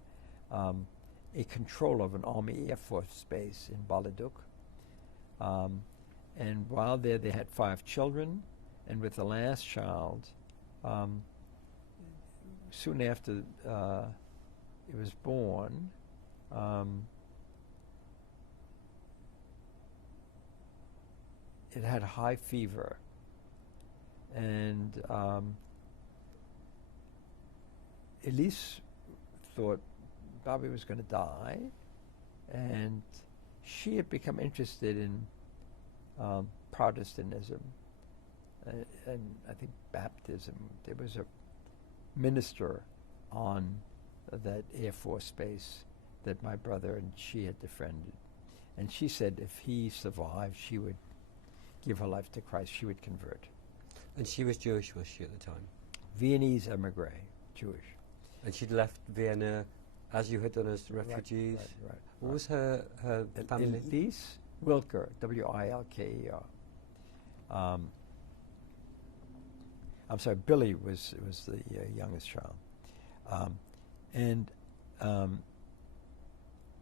a controller of an Army Air Force base in Bar-le-Duc. And while there, they had 5 children. And with the last child, soon after it was born, it had high fever. And Elise thought Bobby was going to die, and she had become interested in Protestantism and I think baptism. There was a minister on that Air Force base that my brother and she had befriended, and she said if he survived, she would give her life to Christ. She would convert. And she was Jewish, was she, at the time? Viennese emigre, Jewish. And she'd left Vienna as you had done as refugees? Right. What was her family? Elise Wilker, W-I-L-K-E-R. I'm sorry, Billy was the youngest child. And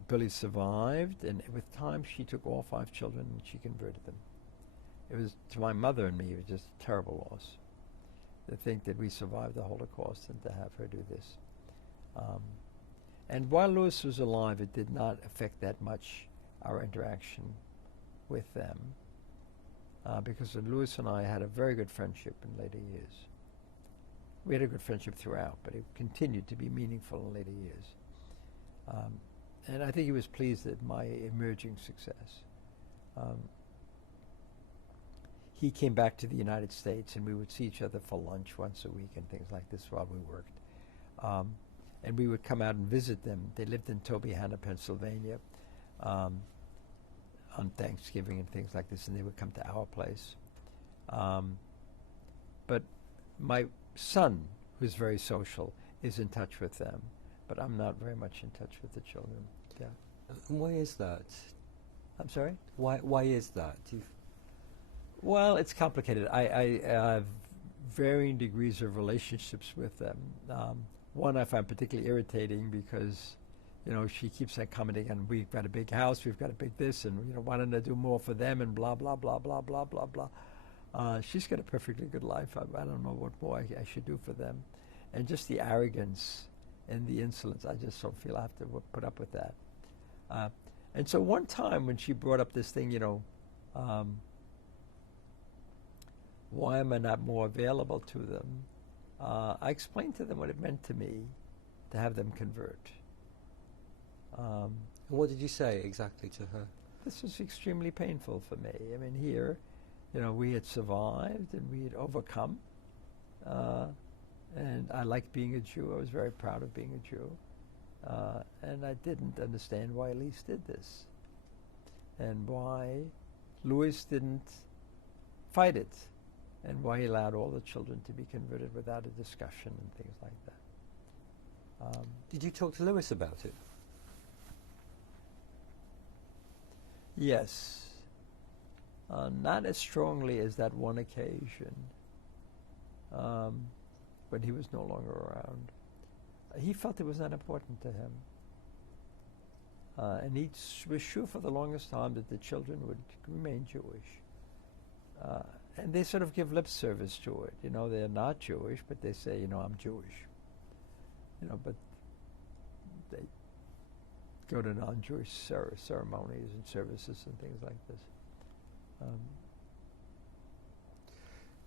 Billy survived, and with time she took all 5 children and she converted them. It was, to my mother and me, it was just a terrible loss to think that we survived the Holocaust and to have her do this. And while Louis was alive, it did not affect that much our interaction with them, because Louis and I had a very good friendship in later years. We had a good friendship throughout, but it continued to be meaningful in later years. And I think he was pleased at my emerging success. He came back to the United States, and we would see each other for lunch once a week and things like this while we worked. And we would come out and visit them. They lived in Tobyhanna, Pennsylvania, on Thanksgiving and things like this, and they would come to our place. But my son, who's very social, is in touch with them, but I'm not very much in touch with the children. Yeah. And why is that? I'm sorry? Why is that? Well, it's complicated. I have varying degrees of relationships with them. One I find particularly irritating because, she keeps on commenting on, we've got a big house, we've got a big this, and, why don't I do more for them, and blah, blah, blah, blah, blah, blah, blah. She's got a perfectly good life. I don't know what more I should do for them. And just the arrogance and the insolence, I just don't feel I have to put up with that. And so one time when she brought up this thing, why am I not more available to them? I explained to them what it meant to me to have them convert. And what did you say exactly to her? This was extremely painful for me. I mean, here, we had survived and we had overcome. And I liked being a Jew. I was very proud of being a Jew. And I didn't understand why Elise did this. And why Louis didn't fight it. And why he allowed all the children to be converted without a discussion and things like that. Did you talk to Louis about it? Yes. Not as strongly as that one occasion when he was no longer around. He felt it was not important to him. And he was sure for the longest time that the children would remain Jewish. And they sort of give lip service to it. They're not Jewish, but they say, I'm Jewish. But they go to non-Jewish ceremonies and services and things like this.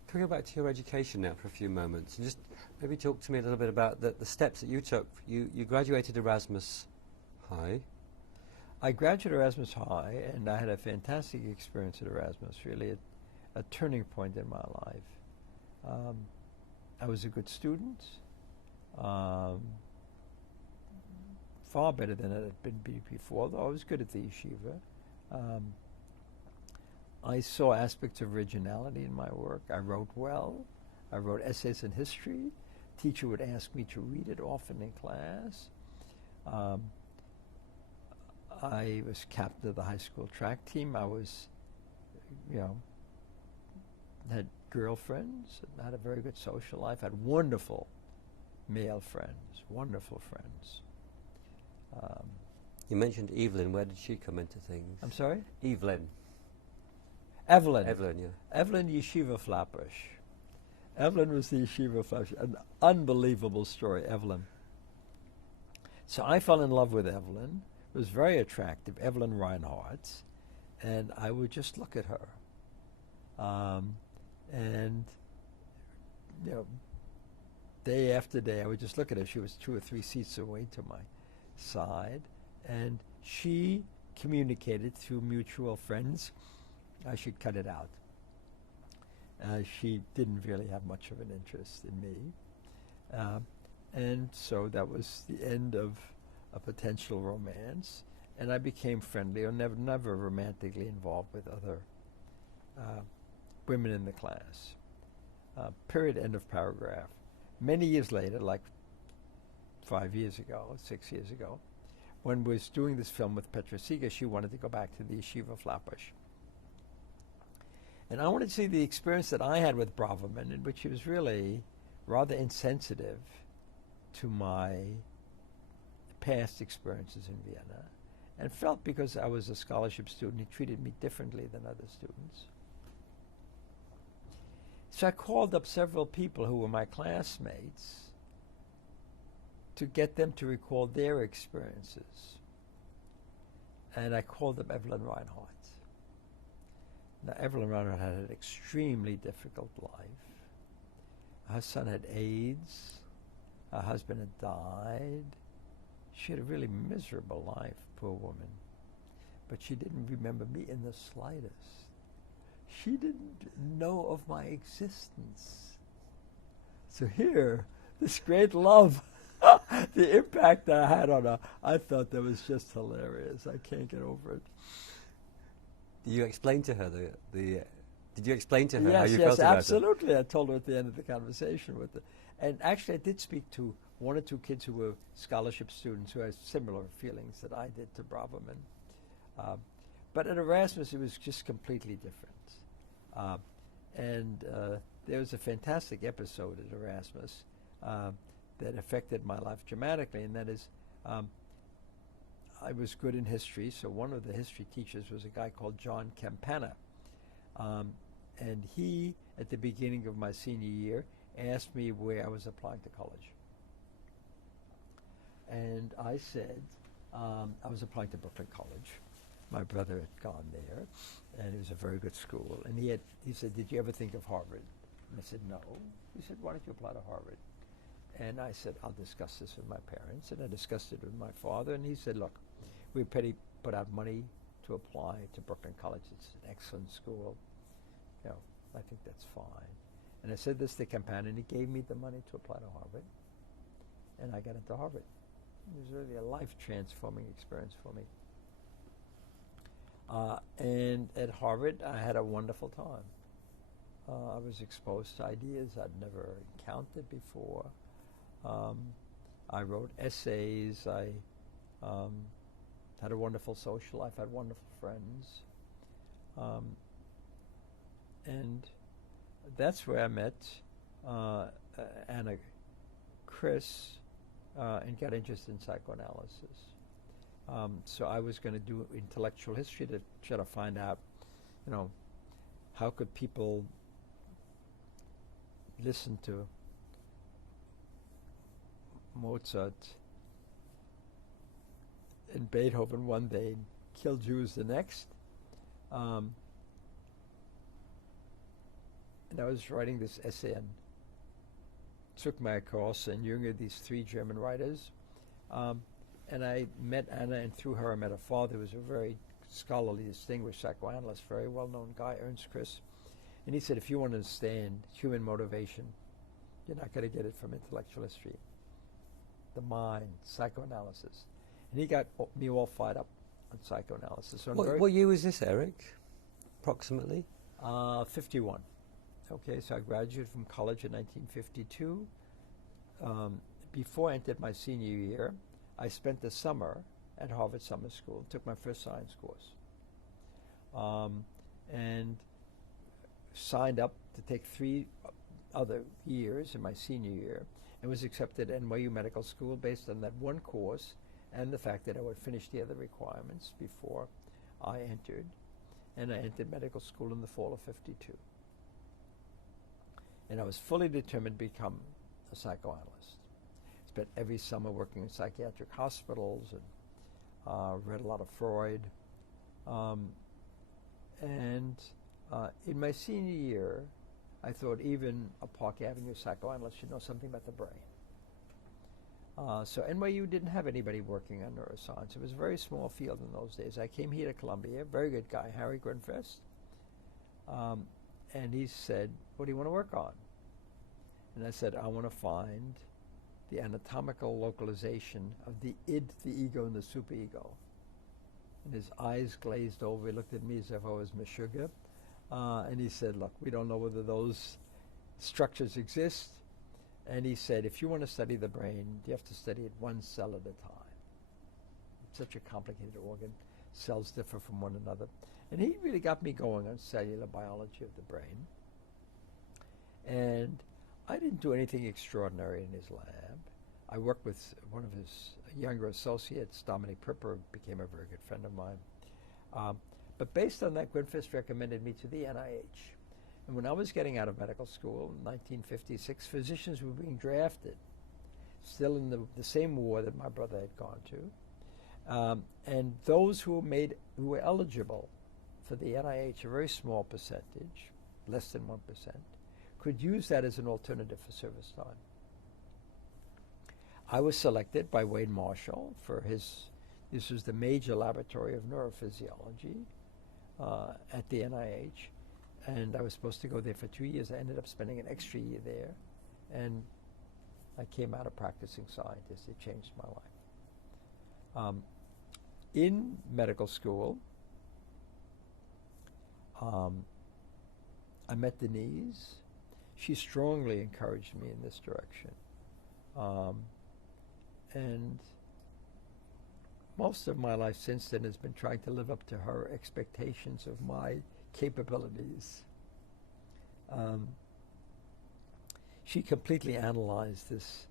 Can we go back to your education now for a few moments and just maybe talk to me a little bit about the steps that you took. You graduated Erasmus High. I graduated Erasmus High, and I had a fantastic experience at Erasmus, really a turning point in my life. I was a good student, far better than I had been before, though I was good at the yeshiva. I saw aspects of originality in my work. I wrote well. I wrote essays in history. teacher would ask me to read it often in class. I was captain of the high school track team. I was, had girlfriends, had a very good social life, had wonderful male friends, wonderful friends. You mentioned Evelyn. Where did she come into things? I'm sorry? Evelyn. Evelyn. Evelyn, yeah. Evelyn Yeshiva Flatbush. Evelyn was the Yeshiva Flatbush. An unbelievable story, Evelyn. So I fell in love with Evelyn. It was very attractive, Evelyn Reinhardt, and I would just look at her. And, day after day, I would just look at her. She was 2 or 3 seats away to my side, and she communicated through mutual friends. I should cut it out. She didn't really have much of an interest in me. And so that was the end of a potential romance, and I became friendly or never romantically involved with other women in the class. Period, end of paragraph. Many years later, like 5 years ago, 6 years ago, when we was doing this film with Petra Seeger, she wanted to go back to the Yeshiva Flatbush. And I wanted to see the experience that I had with Braverman, in which he was really rather insensitive to my past experiences in Vienna, and felt because I was a scholarship student, he treated me differently than other students. So I called up several people who were my classmates to get them to recall their experiences. And I called up Evelyn Reinhardt. Now, Evelyn Reinhardt had an extremely difficult life. Her son had AIDS. Her husband had died. She had a really miserable life, poor woman. But she didn't remember me in the slightest. She didn't know of my existence. So here, this great love, the impact I had on her, I thought that was just hilarious. I can't get over it. Did you explain to her did you explain to her yes, how you felt about it? Yes, absolutely. I told her at the end of the conversation with her. And actually, I did speak to 1 or 2 kids who were scholarship students who had similar feelings that I did to Braverman. But at Erasmus, it was just completely different. There was a fantastic episode at Erasmus that affected my life dramatically, and that is I was good in history, so one of the history teachers was a guy called John Campana. And he, at the beginning of my senior year, asked me where I was applying to college. And I said I was applying to Brooklyn College. My brother had gone there, and it was a very good school. And he said, "Did you ever think of Harvard?" And I said, "No." He said, "Why don't you apply to Harvard?" And I said, "I'll discuss this with my parents." And I discussed it with my father, and he said, "Look, we put out money to apply to Brooklyn College. It's an excellent school. I think that's fine." And I said this to Campana, and he gave me the money to apply to Harvard. And I got into Harvard. It was really a life-transforming experience for me. And at Harvard, I had a wonderful time. I was exposed to ideas I'd never encountered before. I wrote essays. I had a wonderful social life. I had wonderful friends. And that's where I met Anna Chris and got interested in psychoanalysis. So I was going to do intellectual history to try to find out, how could people listen to Mozart and Beethoven one day and kill Jews the next. And I was writing this essay on Zuckmayer-Korss and Jünger, these 3 German writers. And I met Anna, and through her I met her father, who was a very scholarly, distinguished psychoanalyst, very well-known guy, Ernst Chris. And he said, if you want to understand human motivation, you're not going to get it from intellectual history. The mind, psychoanalysis. And he got me all fired up on psychoanalysis. So what year was this, Eric, approximately? 51. Okay, so I graduated from college in 1952. before I entered my senior year, I spent the summer at Harvard Summer School, took my first science course, and signed up to take 3 other years in my senior year, and was accepted at NYU Medical School based on that one course and the fact that I would finish the other requirements before I entered. And I entered medical school in the fall of '52. And I was fully determined to become a psychoanalyst. Spent every summer working in psychiatric hospitals and read a lot of Freud. And in my senior year, I thought even a Park Avenue psychoanalyst should know something about the brain. So NYU didn't have anybody working on neuroscience. It was a very small field in those days. I came here to Columbia, very good guy, Harry Grinfest, and he said, "What do you want to work on?" And I said, "I want to find the anatomical localization of the id, the ego, and the superego." And his eyes glazed over. He looked at me as if I was Meshuggah. And he said, "Look, we don't know whether those structures exist." And he said, "If you want to study the brain, you have to study it one cell at a time. It's such a complicated organ. Cells differ from one another." And he really got me going on cellular biology of the brain. And I didn't do anything extraordinary in his lab. I worked with one of his younger associates, Dominic Pripper, became a very good friend of mine. But based on that, Grinfest recommended me to the NIH. And when I was getting out of medical school in 1956, physicians were being drafted, still in the same war that my brother had gone to. And those who were eligible for the NIH, a very small percentage, less than 1%, could use that as an alternative for service time. I was selected by Wade Marshall for this was the major laboratory of neurophysiology at the NIH. And I was supposed to go there for 2 years. I ended up spending an extra year there. And I came out a practicing scientist. It changed my life. In medical school, I met Denise. She strongly encouraged me in this direction. And most of my life since then has been trying to live up to her expectations of my capabilities. She completely analyzed this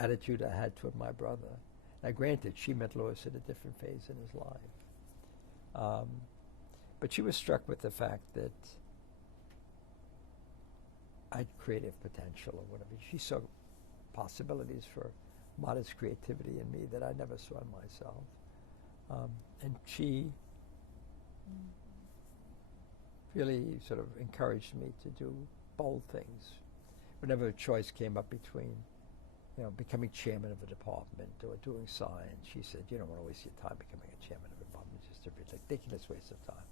attitude I had toward my brother. Now, granted, she met Lewis at a different phase in his life. But she was struck with the fact that I had creative potential or whatever. She saw possibilities for modest creativity in me that I never saw in myself. And she really sort of encouraged me to do bold things. Whenever a choice came up between, becoming chairman of a department or doing science, she said, "You don't want to waste your time becoming a chairman of a department. It's just a ridiculous waste of time.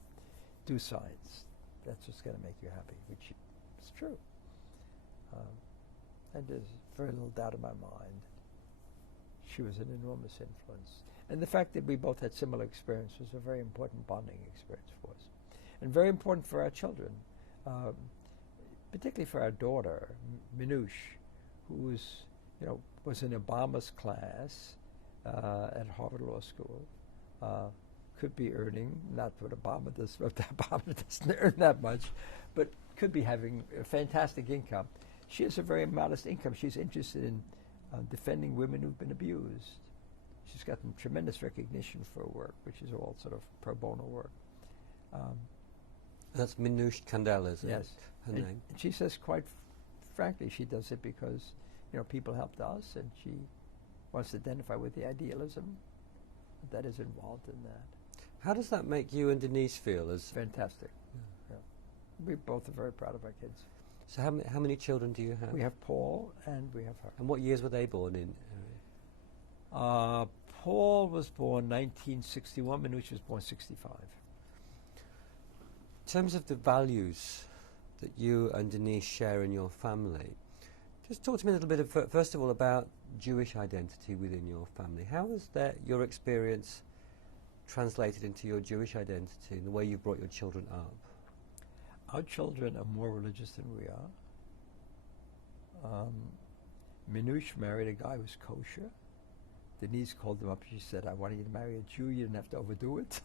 Do science. That's what's going to make you happy," which is true. And there's very little doubt in my mind. She was an enormous influence. And the fact that we both had similar experience was a very important bonding experience for us. And very important for our children, particularly for our daughter, Minouche, who was in Obama's class at Harvard Law School, could be earning, not what Obama does, but Obama doesn't earn that much, but could be having a fantastic income. She has a very modest income. She's interested in defending women who've been abused. She's gotten tremendous recognition for her work, which is all sort of pro bono work. That's Minouche Kandel, is it? Yes. Her name. And she says, quite frankly, she does it because people helped us, and she wants to identify with the idealism that is involved in that. How does that make you and Denise feel? Fantastic. Yeah. We both are very proud of our kids. So how many children do you have? We have Paul and we have her. And what years were they born in? Paul was born 1961. Minouche was born 65. In terms of the values that you and Denise share in your family, just talk to me a little bit, first of all, about Jewish identity within your family. How has your experience translated into your Jewish identity and the way you've brought your children up? Our children are more religious than we are. Minouche married a guy who was kosher. Denise called him up. She said, I wanted you to marry a Jew. You didn't have to overdo it.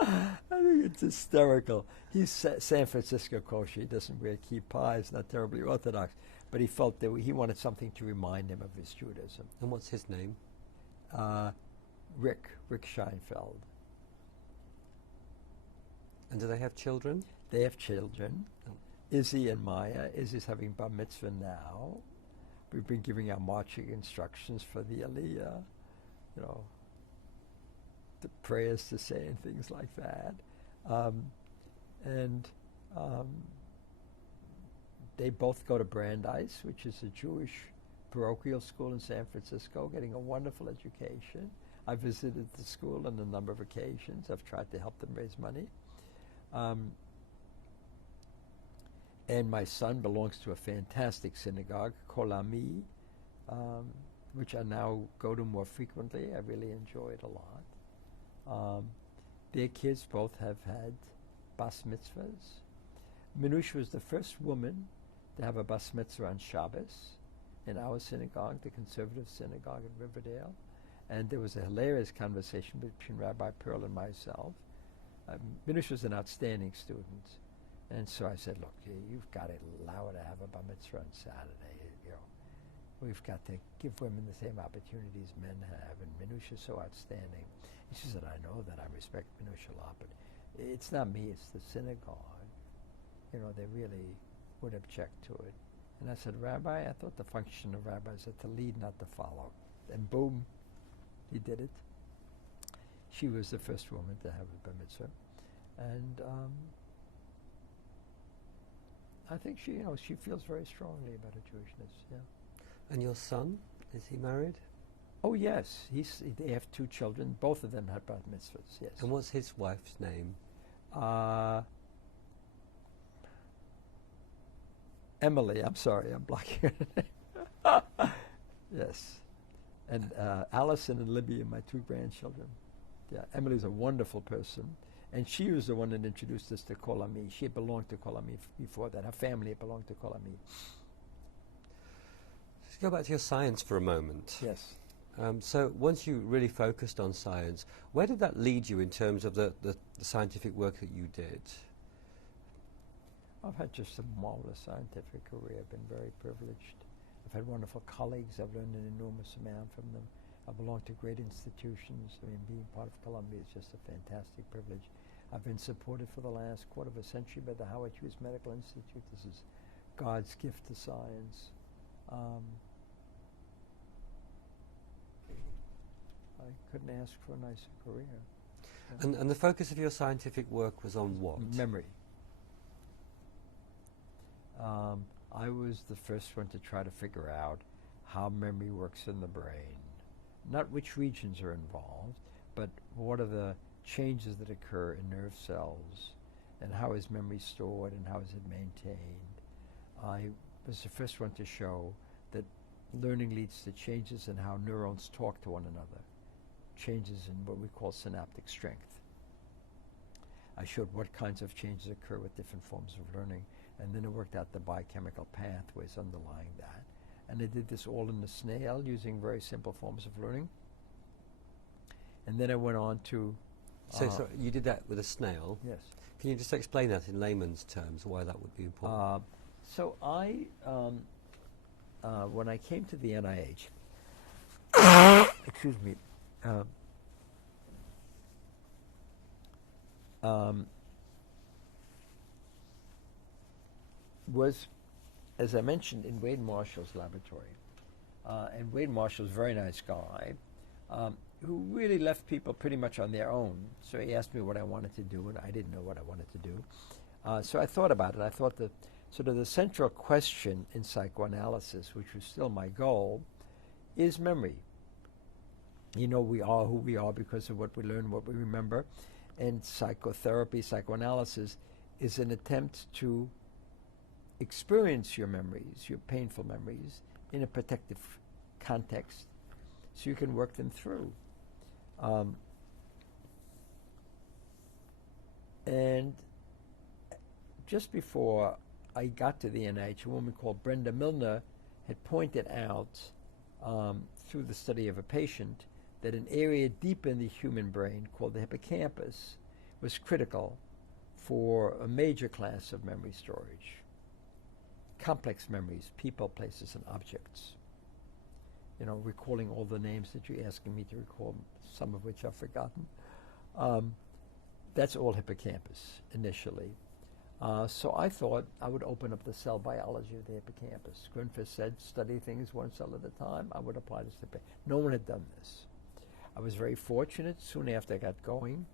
I think it's hysterical. He's San Francisco kosher. He doesn't wear kippah. He's not terribly Orthodox. But he felt that he wanted something to remind him of his Judaism. And what's his name? Rick Scheinfeld. And do they have children? They have children. Oh. Izzy and Maya. Izzy's having bar mitzvah now. We've been giving our marching instructions for the Aliyah, the prayers to say and things like that. They both go to Brandeis, which is a Jewish parochial school in San Francisco, getting a wonderful education. I visited the school on a number of occasions. I've tried to help them raise money. And my son belongs to a fantastic synagogue, Kol Ami, which I now go to more frequently. I really enjoy it a lot. Their kids both have had bas mitzvahs. Minouche was the first woman to have a bas mitzvah on Shabbos in our synagogue, the conservative synagogue in Riverdale. And there was a hilarious conversation between Rabbi Pearl and myself. Minouche was an outstanding student. And so I said, look, you've got to allow her to have a bar mitzvah on Saturday. We've got to give women the same opportunities men have. And Minouche is so outstanding. And she said, I know that. I respect Minouche a lot, but it's not me. It's the synagogue. They really would object to it. And I said, Rabbi, I thought the function of rabbis is to lead, not to follow. And boom, he did it. She was the first woman to have a bar mitzvah. And I think she feels very strongly about her Jewishness. Yeah. And your son, is he married? Oh yes, they have 2 children. Both of them had bar mitzvahs. Yes. And what's his wife's name? Emily. I'm sorry, I'm blocking her name. Yes. And Allison and Libby are my 2 grandchildren. Yeah, Emily's a wonderful person. And she was the one that introduced us to Kol Ami. She had belonged to Kol Ami before that. Her family had belonged to Kol Ami. Let's go back to your science for a moment. Yes. So once you really focused on science, where did that lead you in terms of the scientific work that you did? I've had just a marvelous scientific career. I've been very privileged. I've had wonderful colleagues. I've learned an enormous amount from them. I belong to great institutions. Being part of Columbia is just a fantastic privilege. I've been supported for the last quarter of a century by the Howard Hughes Medical Institute. This is God's gift to science. I couldn't ask for a nicer career. And the focus of your scientific work was on what? Memory. I was the first one to try to figure out how memory works in the brain. Not which regions are involved, but what are the changes that occur in nerve cells, and how is memory stored and how is it maintained. I was the first one to show that learning leads to changes in how neurons talk to one another, changes in what we call synaptic strength. I showed what kinds of changes occur with different forms of learning, and then I worked out the biochemical pathways underlying that. And I did this all in the snail using very simple forms of learning. And then I went on to... So you did that with a snail? Yes. Can you just explain that in layman's terms, why that would be important? So I, when I came to the NIH, excuse me, was, as I mentioned, in Wade Marshall's laboratory. And Wade Marshall's a very nice guy who really left people pretty much on their own. So he asked me what I wanted to do, and I didn't know what I wanted to do. So I thought about it. I thought that sort of the central question in psychoanalysis, which was still my goal, is memory. We are who we are because of what we learn, what we remember. And psychotherapy, psychoanalysis, is an attempt to experience your memories, your painful memories, in a protective context so you can work them through. And just before I got to the NIH, a woman called Brenda Milner had pointed out through the study of a patient that an area deep in the human brain called the hippocampus was critical for a major class of memory storage. Complex memories, people, places, and objects. You know, recalling all the names that you're asking me to recall, some of which I've forgotten. That's all hippocampus initially. So I thought I would open up the cell biology of the hippocampus. Grinfist said, study things one cell at a time. I would apply this to no one had done this. I was very fortunate. Soon after I got going,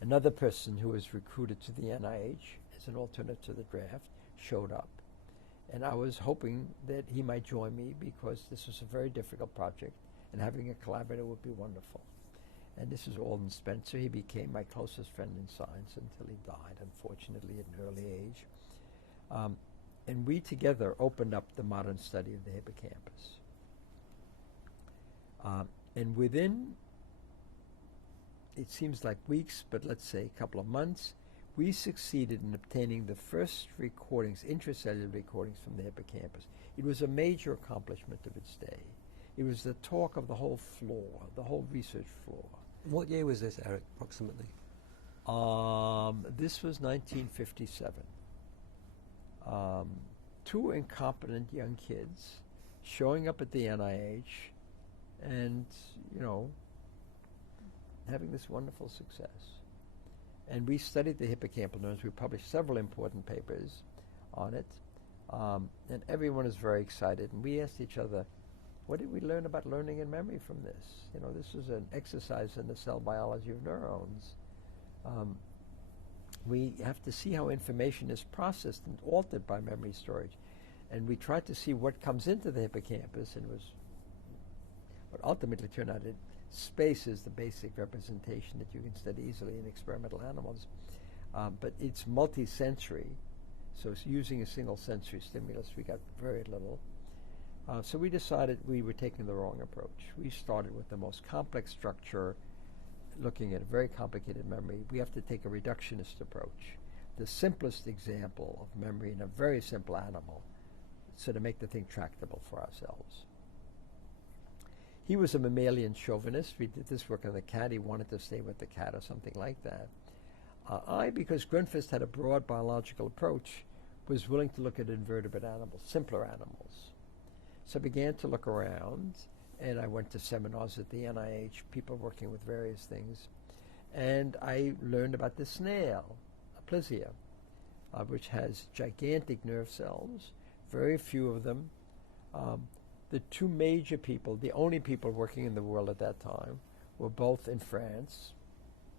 another person who was recruited to the NIH as an alternate to the draft showed up. And I was hoping that he might join me because this was a very difficult project and having a collaborator would be wonderful. And this is Alden Spencer. He became my closest friend in science until he died, unfortunately, at an early age. And we together opened up the modern study of the hippocampus. And within, it seems like weeks, but let's say a couple of months, we succeeded in obtaining the first recordings, intracellular recordings from the hippocampus. It was a major accomplishment of its day. It was the talk of the whole floor, the whole research floor. What year was this, Eric, approximately? This was 1957. Two incompetent young kids showing up at the NIH and, you know, having this wonderful success. And we studied the hippocampal neurons. We published several important papers on it. And everyone is very excited. And we asked each other, what did we learn about learning and memory from this? You know, this is an exercise in the cell biology of neurons. We have to see how information is processed and altered by memory storage. And we tried to see what comes into the hippocampus, and what ultimately turned out that space is the basic representation that you can study easily in experimental animals. But it's multi-sensory, so it's using a single sensory stimulus. We got very little. So we decided we were taking the wrong approach. We started with the most complex structure, looking at a very complicated memory. We have to take a reductionist approach, the simplest example of memory in a very simple animal, so to make the thing tractable for ourselves. He was a mammalian chauvinist. We did this work on the cat. He wanted to stay with the cat or something like that. Because Grinfist had a broad biological approach, was willing to look at invertebrate animals, simpler animals. So I began to look around, and I went to seminars at the NIH, people working with various things, and I learned about the snail, Aplysia, which has gigantic nerve cells, very few of them. The two major people, the only people working in the world at that time, were both in France.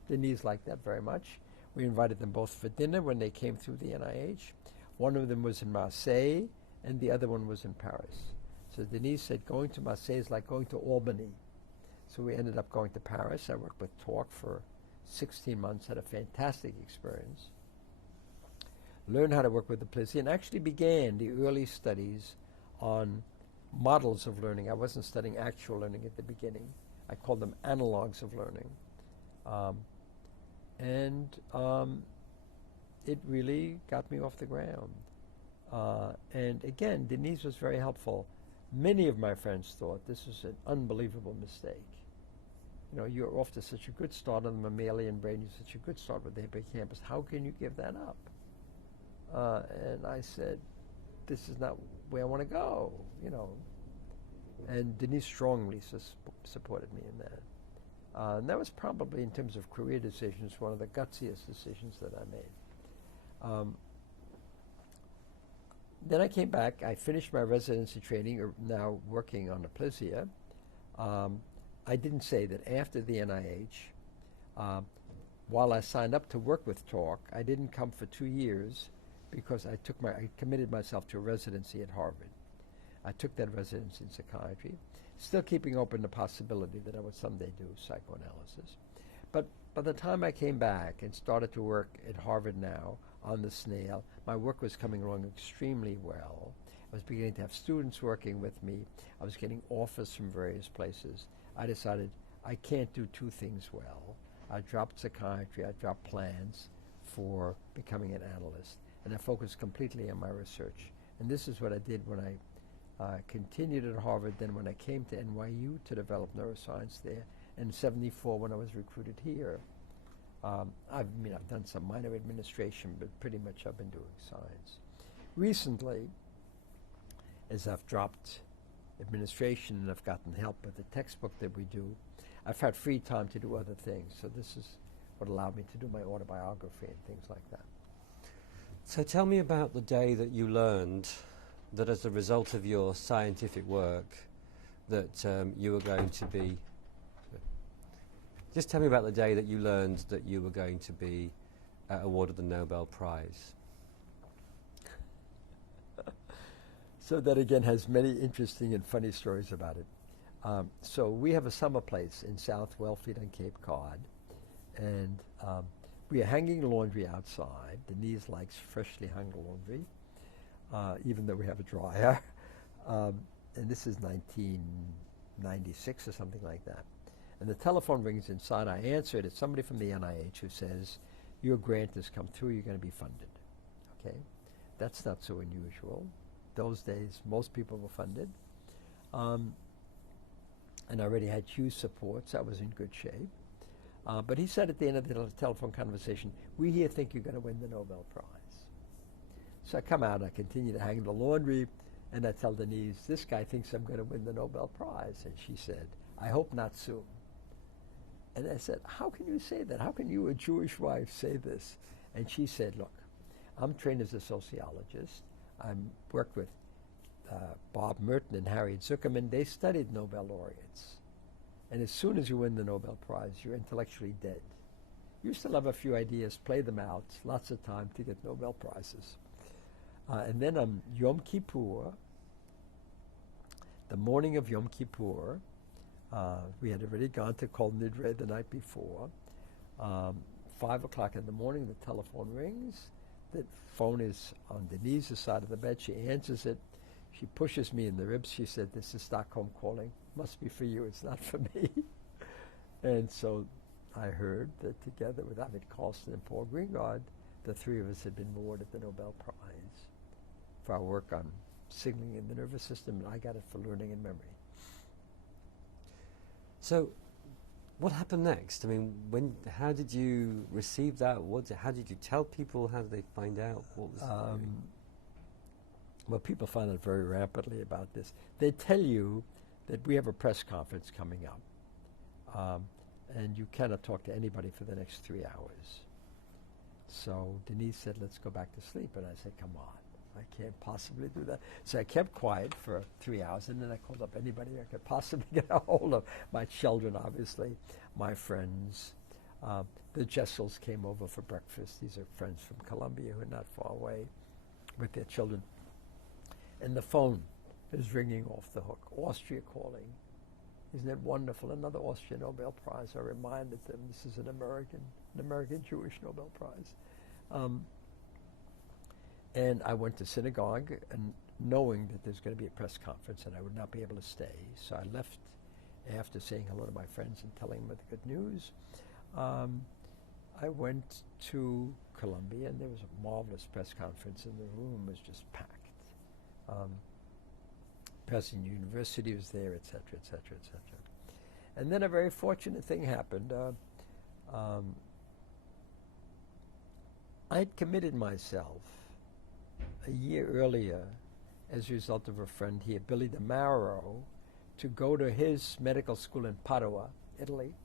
Denise liked that very much. We invited them both for dinner when they came through the NIH. One of them was in Marseille, and the other one was in Paris. So Denise said, going to Marseille is like going to Albany. So we ended up going to Paris. I worked with Torque for 16 months, had a fantastic experience. Learned how to work with Aplysia, and actually began the early studies on models of learning. I wasn't studying actual learning at the beginning. I called them analogs of learning. It really got me off the ground. And again, Denise was very helpful. Many of my friends thought this was an unbelievable mistake. You know, you're off to such a good start on the mammalian brain, you're such a good start with the hippocampus. How can you give that up? And I said, this is not where I want to go, you know. And Denise strongly supported me in that. And that was probably, in terms of career decisions, one of the gutsiest decisions that I made. Then I came back. I finished my residency training, now working on Aplysia. I didn't say that after the NIH, while I signed up to work with Torque, I didn't come for 2 years because I committed myself to a residency at Harvard. I took that residency in psychiatry, still keeping open the possibility that I would someday do psychoanalysis. But by the time I came back and started to work at Harvard now on the snail, my work was coming along extremely well. I was beginning to have students working with me. I was getting offers from various places. I decided I can't do two things well. I dropped psychiatry. I dropped plans for becoming an analyst. and I focused completely on my research. And this is what I did when I continued at Harvard, then when I came to NYU to develop neuroscience there, and in '74 when I was recruited here. I've done some minor administration, but pretty much I've been doing science. Recently, as I've dropped administration and I've gotten help with the textbook that we do, I've had free time to do other things. So this is what allowed me to do my autobiography and things like that. So tell me about the day that you learned that as a result of your scientific work that you were going to be... Just tell me about the day that you learned that you were going to be awarded the Nobel Prize. So that again has many interesting and funny stories about it. So we have a summer place in South Wellfleet on Cape Cod, and we are hanging laundry outside. Denise likes freshly hung laundry, even though we have a dryer. And this is 1996 or something like that. And the telephone rings inside. I answer it. It's somebody from the NIH who says, your grant has come through. You're going to be funded. Okay? That's not so unusual. Those days, most people were funded. And I already had huge support, so I was in good shape. But he said at the end of the telephone conversation, we here think you're going to win the Nobel Prize. So I come out, I continue to hang the laundry, and I tell Denise, this guy thinks I'm going to win the Nobel Prize. And she said, I hope not soon. And I said, how can you say that? How can you, a Jewish wife, say this? And she said, look, I'm trained as a sociologist. I worked with Bob Merton and Harriet Zuckerman. They studied Nobel laureates. And as soon as you win the Nobel Prize, you're intellectually dead. You still have a few ideas, play them out, lots of time to get Nobel Prizes. And then on Yom Kippur, the morning of Yom Kippur, we had already gone to Kol Nidre the night before. 5 o'clock in the morning, the telephone rings. The phone is on Denise's side of the bed. She answers it. She pushes me in the ribs. She said, this is Stockholm calling. Must be for you. It's not for me. And so I heard that together with Arvid Carlson and Paul Greengard, the three of us had been awarded the Nobel Prize for our work on signaling in the nervous system, and I got it for learning and memory. So what happened next? I mean, how did you receive that? How did you tell people? How did they find out? What was well, people found out very rapidly about this. They tell you that we have a press conference coming up, and you cannot talk to anybody for the next 3 hours. So Denise said, let's go back to sleep. And I said, come on, I can't possibly do that. So I kept quiet for 3 hours, and then I called up anybody I could possibly get a hold of. My children, obviously, my friends. The Jessels came over for breakfast. These are friends from Columbia who are not far away with their children. And the phone is ringing off the hook. Austria calling. Isn't it wonderful? Another Austrian Nobel Prize. I reminded them this is an American Jewish Nobel Prize. And I went to synagogue, and knowing that there's going to be a press conference and I would not be able to stay. So I left after saying hello to my friends and telling them the good news. I went to Columbia, and there was a marvelous press conference, and the room was just packed. President University was there, et cetera, et cetera, et cetera. And then a very fortunate thing happened. I'd committed myself a year earlier as a result of a friend here, Billy DeMauro, to go to his medical school in Padua, Italy,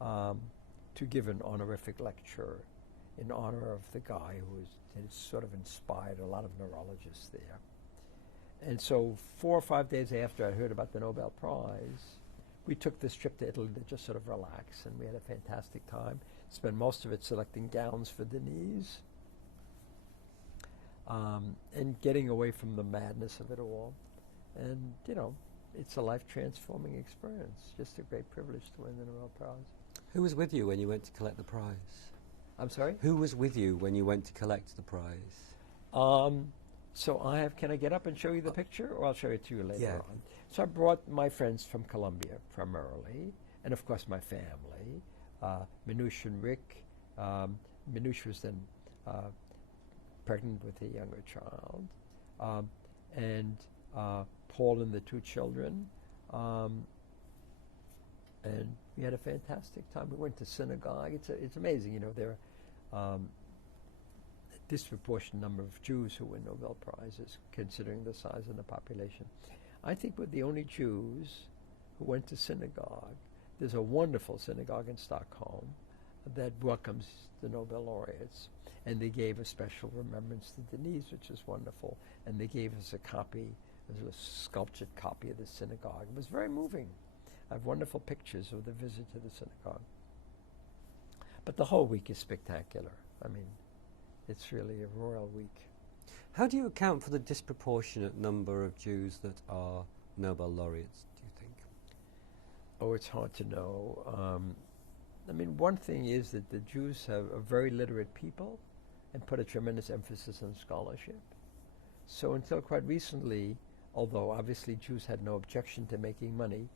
to give an honorific lecture in honor of the guy who has sort of inspired a lot of neurologists there. And so 4 or 5 days after I heard about the Nobel Prize, we took this trip to Italy to just sort of relax, and we had a fantastic time. Spent most of it selecting gowns for Denise, and getting away from the madness of it all. And, you know, it's a life-transforming experience. Just a great privilege to win the Nobel Prize. Who was with you when you went to collect the prize? I'm sorry? Who was with you when you went to collect the prize? So can I get up and show you the picture, or I'll show it to you later Yeah. on? So I brought my friends from Columbia primarily, and of course my family, Minouche and Rick. Minouche was then pregnant with a younger child, and Paul and the two children. And we had a fantastic time. We went to synagogue. It's amazing, you know. There are a disproportionate number of Jews who win Nobel Prizes, considering the size of the population. I think we're the only Jews who went to synagogue. There's a wonderful synagogue in Stockholm that welcomes the Nobel laureates, and they gave a special remembrance to Denise, which is wonderful, and they gave us a copy, a sculptured copy of the synagogue. It was very moving. I have wonderful pictures of the visit to the synagogue. But the whole week is spectacular. I mean, it's really a royal week. How do you account for the disproportionate number of Jews that are Nobel laureates, do you think? Oh, it's hard to know. I mean, one thing is that the Jews are very literate people and put a tremendous emphasis on scholarship. So until quite recently, although obviously Jews had no objection to making money,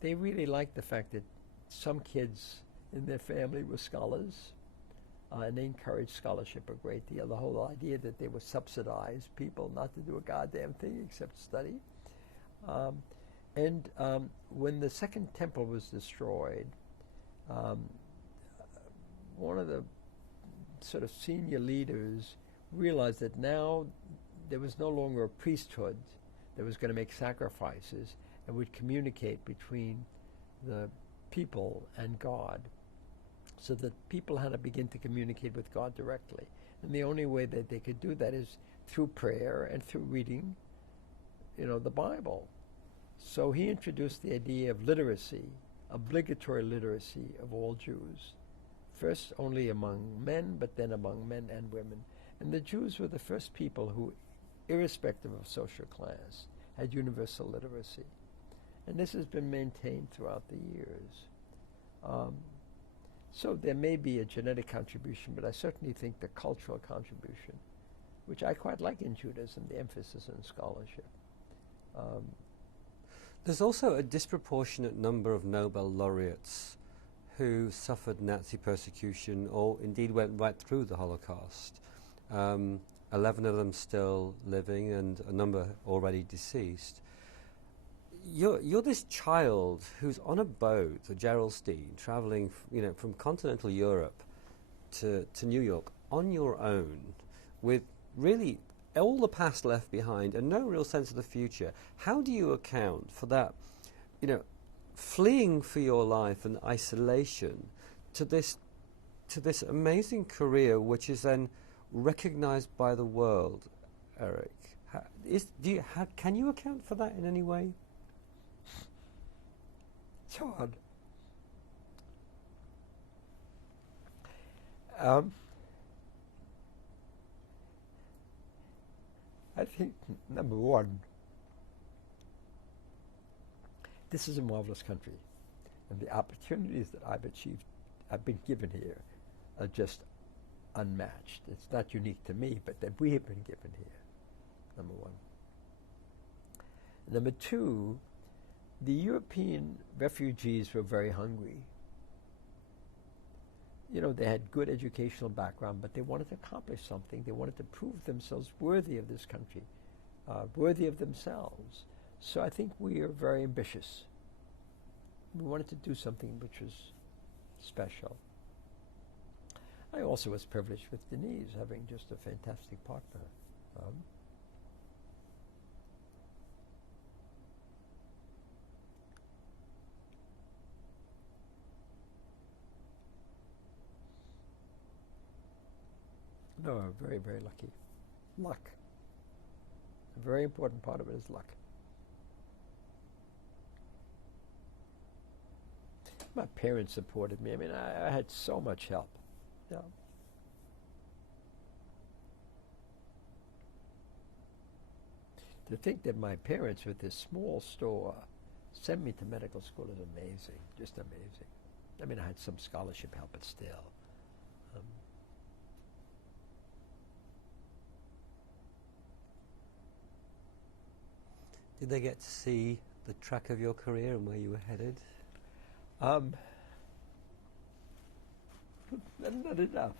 they really liked the fact that some kids in their family were scholars, and they encouraged scholarship a great deal. The whole idea that they would subsidize people not to do a goddamn thing except study. When the Second Temple was destroyed, one of the sort of senior leaders realized that now there was no longer a priesthood that was going to make sacrifices and would communicate between the people and God. So that people had to begin to communicate with God directly. And the only way that they could do that is through prayer and through reading, you know, the Bible. So he introduced the idea of literacy, obligatory literacy of all Jews. First only among men, but then among men and women. And the Jews were the first people who, irrespective of social class, had universal literacy. And this has been maintained throughout the years. So there may be a genetic contribution, but I certainly think the cultural contribution, which I quite like in Judaism, the emphasis on scholarship. There's also a disproportionate number of Nobel laureates who suffered Nazi persecution or indeed went right through the Holocaust. 11 of them still living and a number already deceased. You're this child who's on a boat, a Geraldstein, traveling from continental Europe to New York on your own with really all the past left behind and no real sense of the future. How do you account for that, fleeing for your life and isolation to this amazing career which is then recognized by the world, Eric? Can you account for that in any way? It's hard. I think, number one, this is a marvelous country, and the opportunities that I've been given here, are just unmatched. It's not unique to me, but that we have been given here, number one. Number two, the European refugees were very hungry. They had good educational background, but they wanted to accomplish something. They wanted to prove themselves worthy of this country, worthy of themselves. So I think we are very ambitious. We wanted to do something which was special. I also was privileged with Denise, having just a fantastic partner. No, I'm very, very lucky. Luck. A very important part of it is luck. My parents supported me. I mean, I had so much help. Yeah. To think that my parents, with this small store, sent me to medical school is amazing. Just amazing. I mean, I had some scholarship help, but still. Did they get to see the track of your career and where you were headed? Not enough.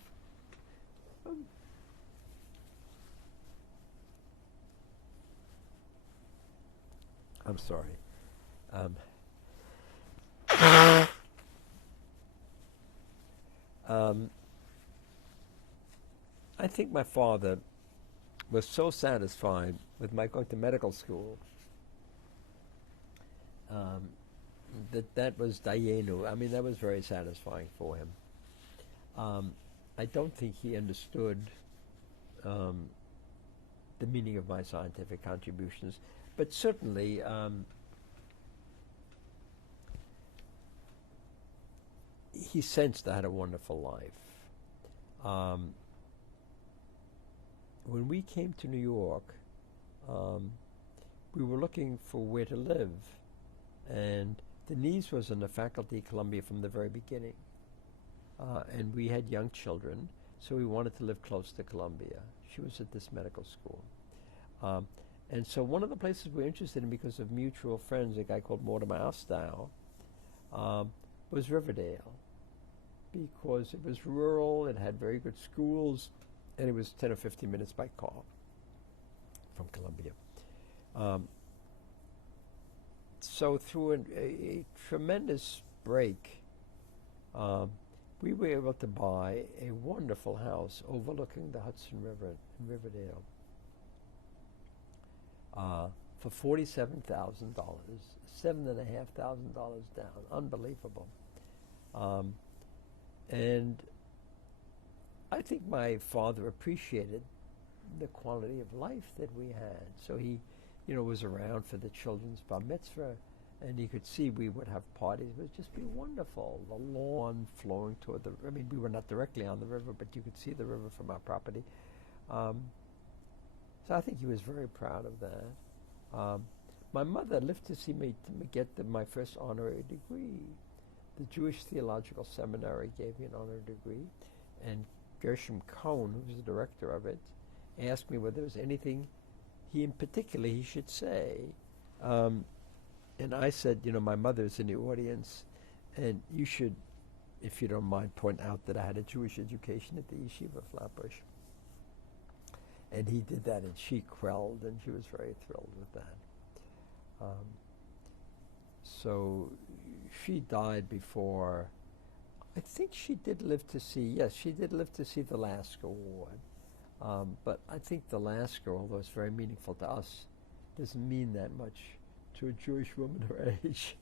I'm sorry. I think my father was so satisfied with my going to medical school that was Dayenu. I mean, that was very satisfying for him. I don't think he understood the meaning of my scientific contributions, but certainly he sensed I had a wonderful life. When we came to New York, we were looking for where to live, and Denise was in the faculty at Columbia from the very beginning, and we had young children, so we wanted to live close to Columbia. She was at this medical school. And so one of the places we were interested in because of mutual friends, a guy called Mortimer Ostow, was Riverdale, because it was rural, it had very good schools, and it was 10 or 15 minutes by car from Columbia. So through a tremendous break, we were able to buy a wonderful house overlooking the Hudson River in Riverdale for $47,000, $7,500 down. Unbelievable. And I think my father appreciated the quality of life that we had. So he, was around for the children's bar mitzvah, and he could see we would have parties. It would just be wonderful. The lawn flowing toward we were not directly on the river, but you could see the river from our property. So I think he was very proud of that. My mother lived to see me get my first honorary degree. The Jewish Theological Seminary gave me an honorary degree, and Gershom Cohn, who was the director of it, asked me whether there was anything he should say. And I said, my mother's in the audience, and you should, if you don't mind, point out that I had a Jewish education at the Yeshiva Flatbush. And he did that, and she quelled, and she was very thrilled with that. So she died before. I think she did live to see the Lasker Award. But I think the Lasker, although it's very meaningful to us, doesn't mean that much to a Jewish woman her age.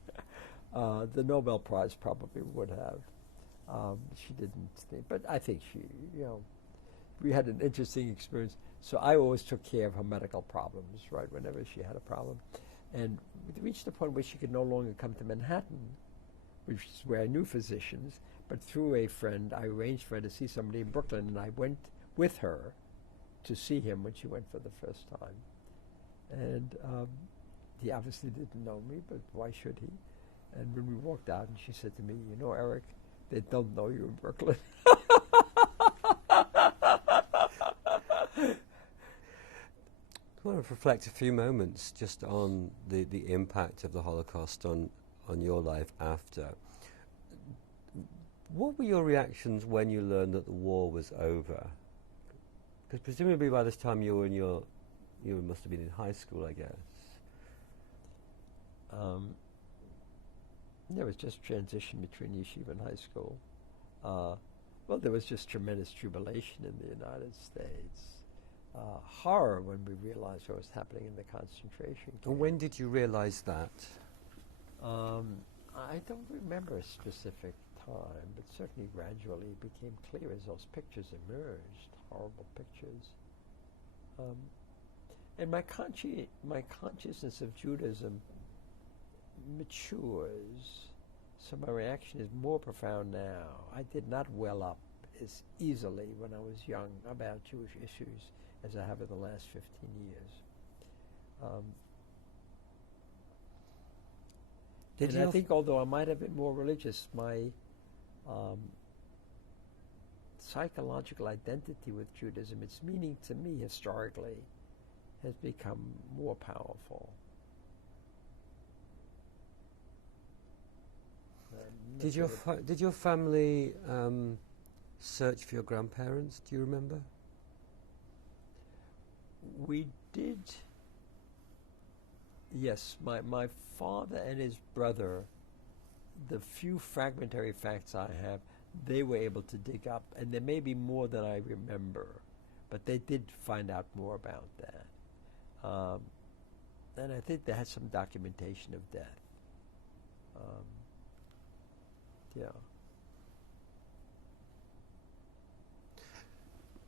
The Nobel Prize probably would have. She didn't think, but I think she, we had an interesting experience. So I always took care of her medical problems, right, whenever she had a problem. And we reached a point where she could no longer come to Manhattan, which is where I knew physicians, but through a friend, I arranged for her to see somebody in Brooklyn, and I went with her to see him when she went for the first time. And he obviously didn't know me, but why should he? And when we walked out, and she said to me, Eric, they don't know you in Brooklyn. I want to reflect a few moments just on the impact of the Holocaust on your life after. What were your reactions when you learned that the war was over? Because presumably by this time you must have been in high school, I guess. There was just transition between yeshiva and high school. Well, there was just tremendous jubilation in the United States. Horror when we realized what was happening in the concentration camp. And when did you realize that? I don't remember a specific time, but certainly gradually it became clear as those pictures emerged, horrible pictures. And my consciousness of Judaism matures, so my reaction is more profound now. I did not well up as easily when I was young about Jewish issues as I have in the last 15 years. And I think although I might have been more religious, my psychological identity with Judaism, its meaning to me historically, has become more powerful. Did your family search for your grandparents? Do you remember? We did Yes, my father and his brother, the few fragmentary facts I have, they were able to dig up, and there may be more than I remember, but they did find out more about that. And I think they had some documentation of death. Yeah.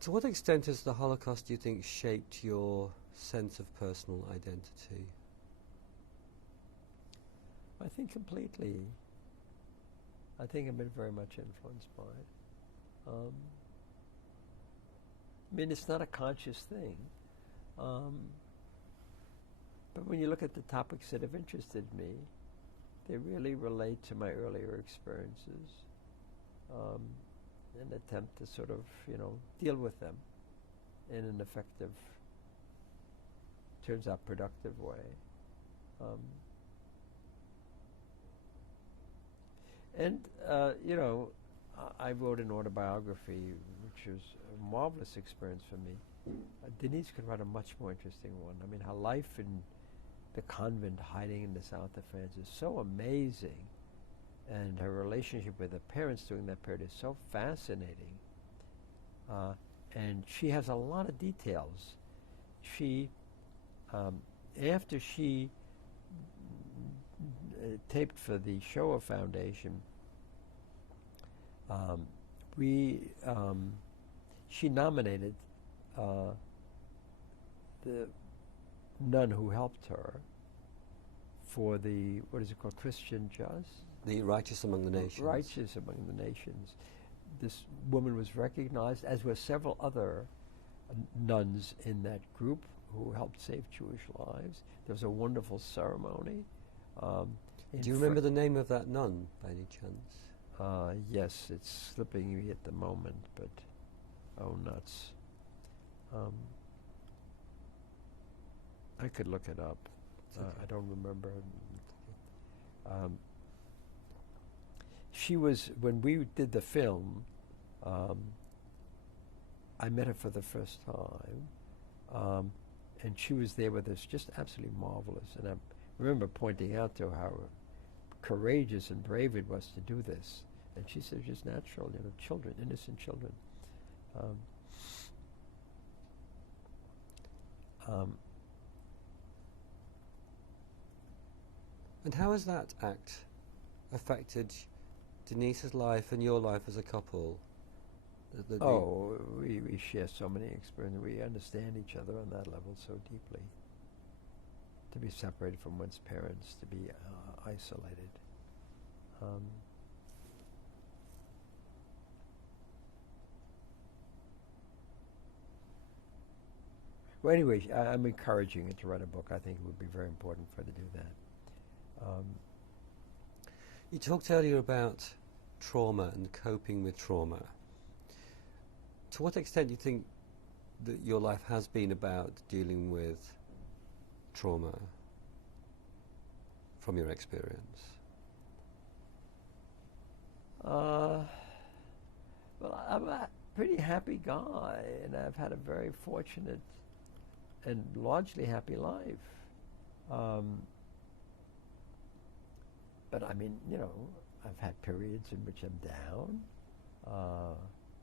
To what extent has the Holocaust, do you think, shaped your sense of personal identity? I think completely. I think I've been very much influenced by it. I mean, it's not a conscious thing. But when you look at the topics that have interested me, they really relate to my earlier experiences. And attempt to sort of, deal with them in an effective, turns out productive way. I wrote an autobiography, which was a marvelous experience for me. Denise could write a much more interesting one. I mean, her life in the convent hiding in the south of France is so amazing. And her relationship with her parents during that period is so fascinating. And she has a lot of details. She, after she taped for the Shoah Foundation, she nominated the nun who helped her for the, what is it called, Christian Just? The Righteous Among the Nations. Righteous Among the Nations. This woman was recognized, as were several other nuns in that group who helped save Jewish lives. There was a wonderful ceremony. Do you remember the name of that nun, by any chance? Yes, it's slipping me at the moment, but oh nuts. I could look it up. Okay. I don't remember. She was, when we did the film, I met her for the first time, and she was there with us, just absolutely marvelous. And I remember pointing out to her how courageous and brave it was to do this. And she said, just natural, children, innocent children. And how has that act affected Denise's life and your life as a couple? We share so many experiences. We understand each other on that level so deeply. To be separated from one's parents, to be isolated. Well, anyway, I'm encouraging her to write a book. I think it would be very important for her to do that. You talked earlier about trauma and coping with trauma. To what extent do you think that your life has been about dealing with trauma from your experience? Well, I'm a pretty happy guy, and I've had a very fortunate and largely happy life. But I mean, I've had periods in which I'm down.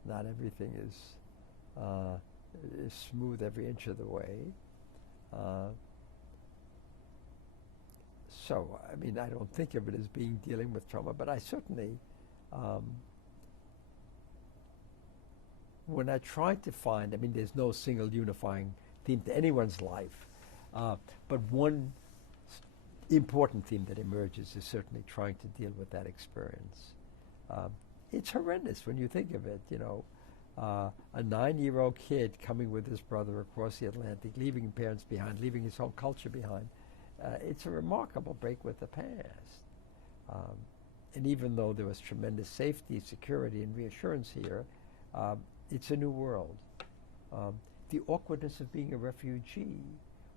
Not everything is smooth every inch of the way. So, I mean, I don't think of it as being dealing with trauma, but I certainly, when I try to find, I mean, there's no single unifying theme to anyone's life, but one important theme that emerges is certainly trying to deal with that experience. It's horrendous when you think of it, a 9-year-old kid coming with his brother across the Atlantic, leaving parents behind, leaving his whole culture behind. It's a remarkable break with the past. And even though there was tremendous safety, security, and reassurance here, it's a new world. The awkwardness of being a refugee,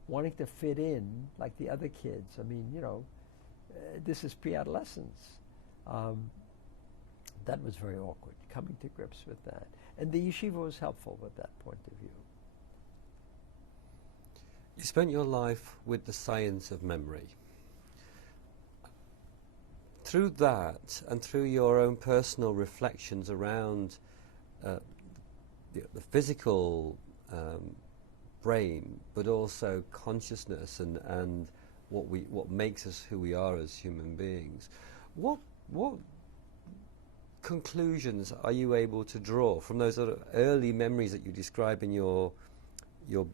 wanting to fit in like the other kids. I mean, this is pre-adolescence. That was very awkward, coming to grips with that. And the yeshiva was helpful with that point of view. You spent your life with the science of memory. Through that and through your own personal reflections around the physical brain, but also consciousness and what makes us who we are as human beings, what conclusions are you able to draw from those sort of early memories that you describe in your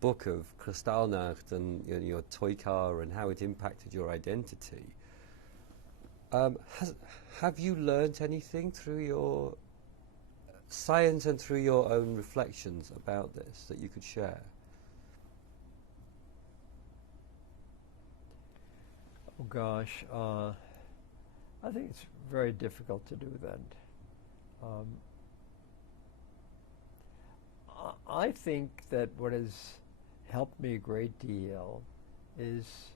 book of Kristallnacht and your toy car and how it impacted your identity? Have you learnt anything through your science and through your own reflections about this that you could share? Oh gosh, I think it's very difficult to do that. I think that what has helped me a great deal is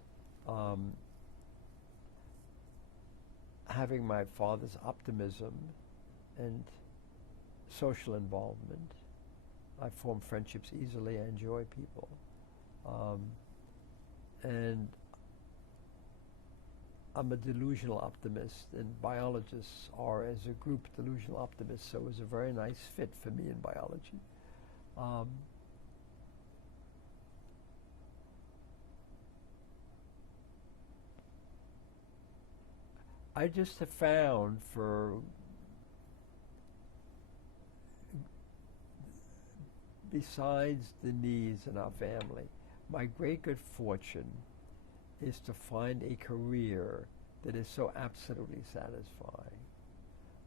having my father's optimism and social involvement. I form friendships easily. I enjoy people. And I'm a delusional optimist, and biologists are, as a group, delusional optimists, so it was a very nice fit for me in biology. I just have found, besides the needs in our family, my great good fortune is to find a career that is so absolutely satisfying.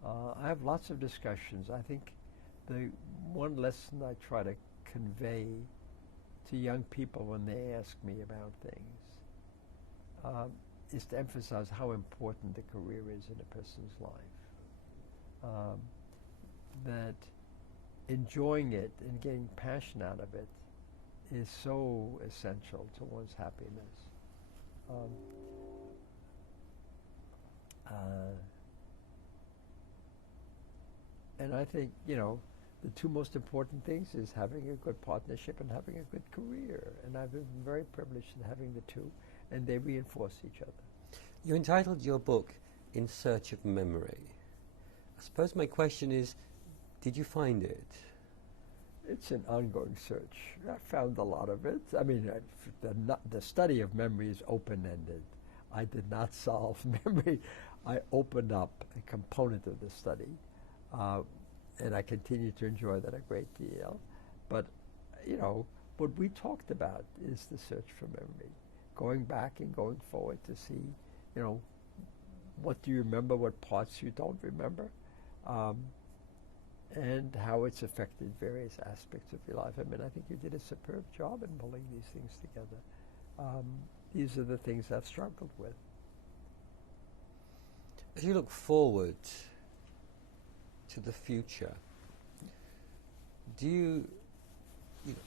I have lots of discussions. I think the one lesson I try to convey to young people when they ask me about things is to emphasize how important a career is in a person's life. That enjoying it and getting passion out of it is so essential to one's happiness. And I think, the two most important things is having a good partnership and having a good career. And I've been very privileged in having the two, and they reinforce each other. You entitled your book In Search of Memory. I suppose my question is, did you find it? It's an ongoing search. I found a lot of it. I mean, the study of memory is open-ended. I did not solve memory. I opened up a component of the study, and I continue to enjoy that a great deal. But, what we talked about is the search for memory, going back and going forward to see, what do you remember, what parts you don't remember, and how it's affected various aspects of your life. I mean, I think you did a superb job in pulling these things together. These are the things I've struggled with. As you look forward to the future,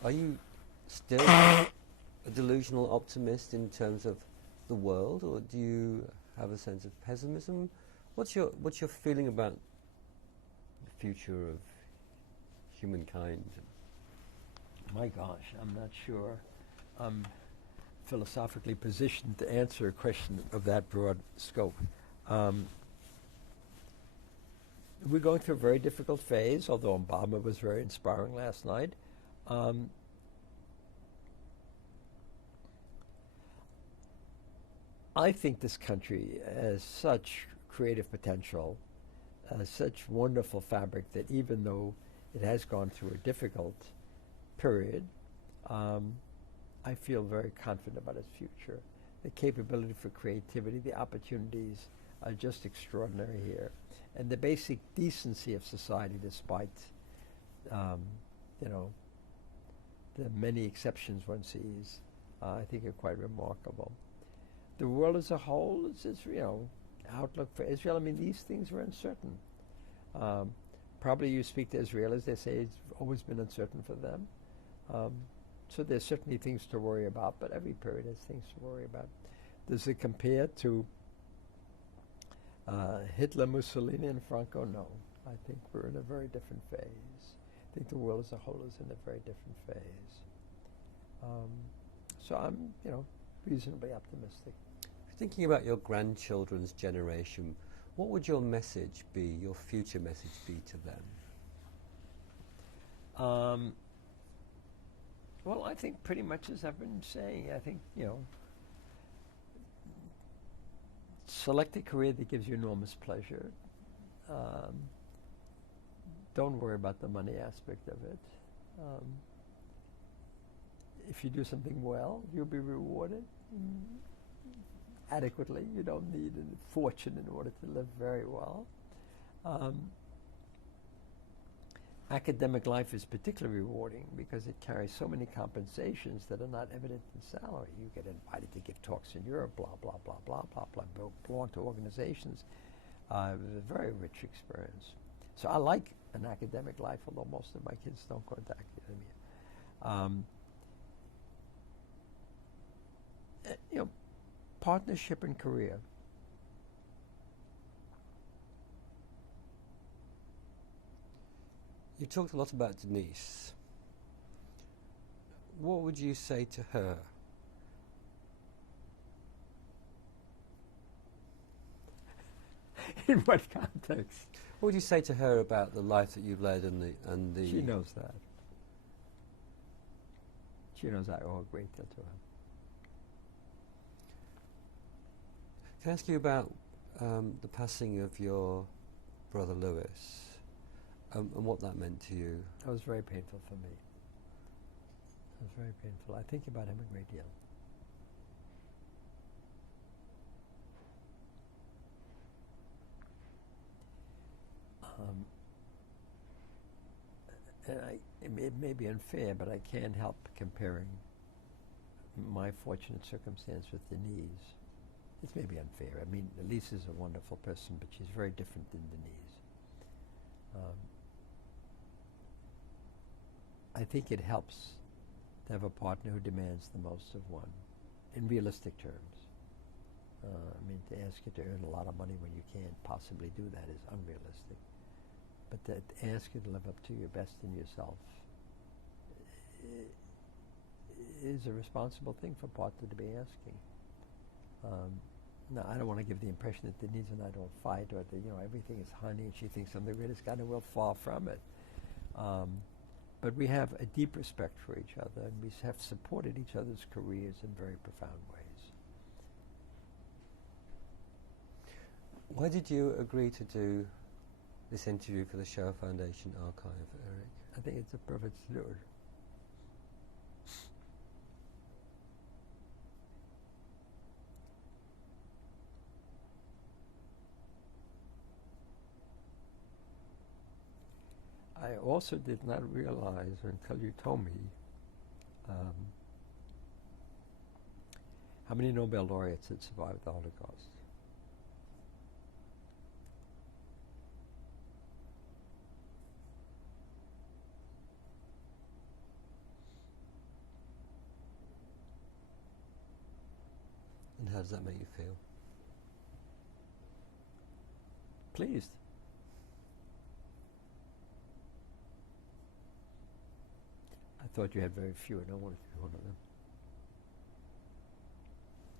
are you still a delusional optimist in terms of the world, or do you have a sense of pessimism? What's your feeling about the future of humankind? My gosh, I'm not sure I'm philosophically positioned to answer a question of that broad scope. We're going through a very difficult phase, although Obama was very inspiring last night. I think this country has such creative potential, such wonderful fabric, that even though it has gone through a difficult period, I feel very confident about its future. The capability for creativity, the opportunities are just extraordinary here. And the basic decency of society, despite, the many exceptions one sees, I think are quite remarkable. The world as a whole, its outlook for Israel, I mean, these things are uncertain. Probably you speak to Israelis, they say it's always been uncertain for them. So there's certainly things to worry about, but every period has things to worry about. Does it compare to Hitler, Mussolini, and Franco? No. I think we're in a very different phase. I think the world as a whole is in a very different phase. So I'm, reasonably optimistic. Thinking about your grandchildren's generation, what would your message be, your future message be to them? Well, I think pretty much as I've been saying, I think, select a career that gives you enormous pleasure. Don't worry about the money aspect of it. If you do something well, you'll be rewarded adequately. You don't need a fortune in order to live very well. Academic life is particularly rewarding because it carries so many compensations that are not evident in salary. You get invited to give talks in Europe, blah, blah, blah, blah, blah, blah, belong to organizations. It was a very rich experience. So I like an academic life, although most of my kids don't go into academia. Partnership and career. You talked a lot about Denise. What would you say to her? In what context? What would you say to her about the life that you've led and the? She knows that. She knows I owe a great deal to her. Can I ask you about the passing of your brother Lewis and what that meant to you? That was very painful for me. It was very painful. I think about him a great deal. And it may be unfair, but I can't help comparing my fortunate circumstance with Denise. This may be unfair. I mean, Elise is a wonderful person, but she's very different than Denise. I think it helps to have a partner who demands the most of one, in realistic terms. To ask you to earn a lot of money when you can't possibly do that is unrealistic. But to ask you to live up to your best in yourself is a responsible thing for a partner to be asking. Now, I don't want to give the impression that Denise and I don't fight, or that everything is honey and she thinks I'm the greatest guy in the world. Far from it. But we have a deep respect for each other, and we have supported each other's careers in very profound ways. Why did you agree to do this interview for the Shoah Foundation archive, Eric? I think it's a privilege to do it. I also did not realize until you told me how many Nobel laureates had survived the Holocaust. And how does that make you feel? Pleased. I thought you had very few, and I wanted to be one of them.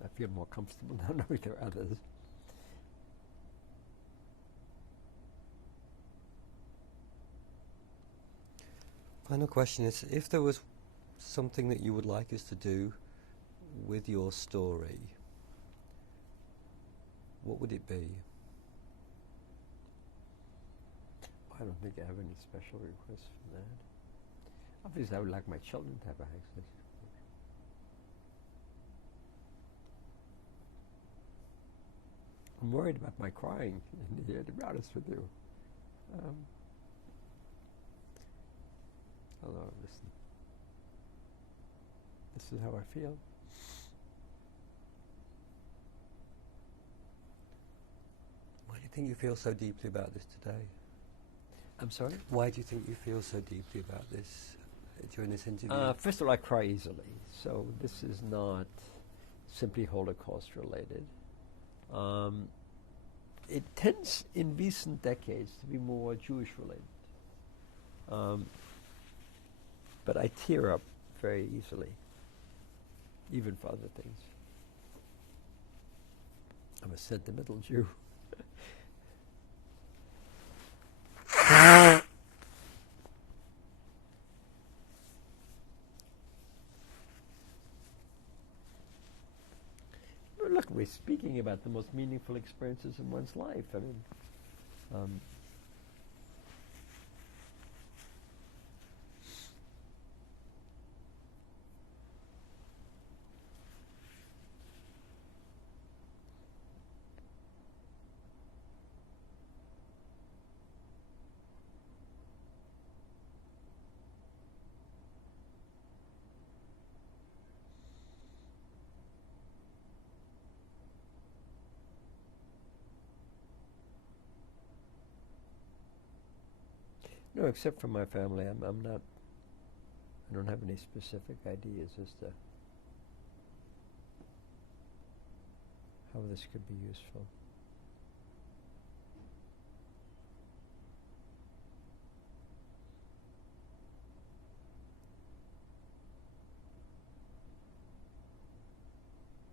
I feel more comfortable now knowing there are others. Final question is, if there was something that you would like us to do with your story, what would it be? I don't think I have any special requests for that. Obviously, I would like my children to have access. I'm worried about my crying in here, to be honest with you. Although, listen, this is how I feel. Why do you think you feel so deeply about this today? I'm sorry? Why do you think you feel so deeply about this during this interview? First of all, I cry easily, so this is not simply Holocaust related. It tends in recent decades to be more Jewish related. But I tear up very easily. even for other things. I'm a sentimental Jew. Look, we're speaking about the most meaningful experiences in one's life. I mean, no, except for my family, I'm not. I don't have any specific ideas as to how this could be useful.